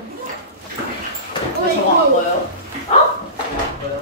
왜 저거 안 보여요? 어? 안 보여?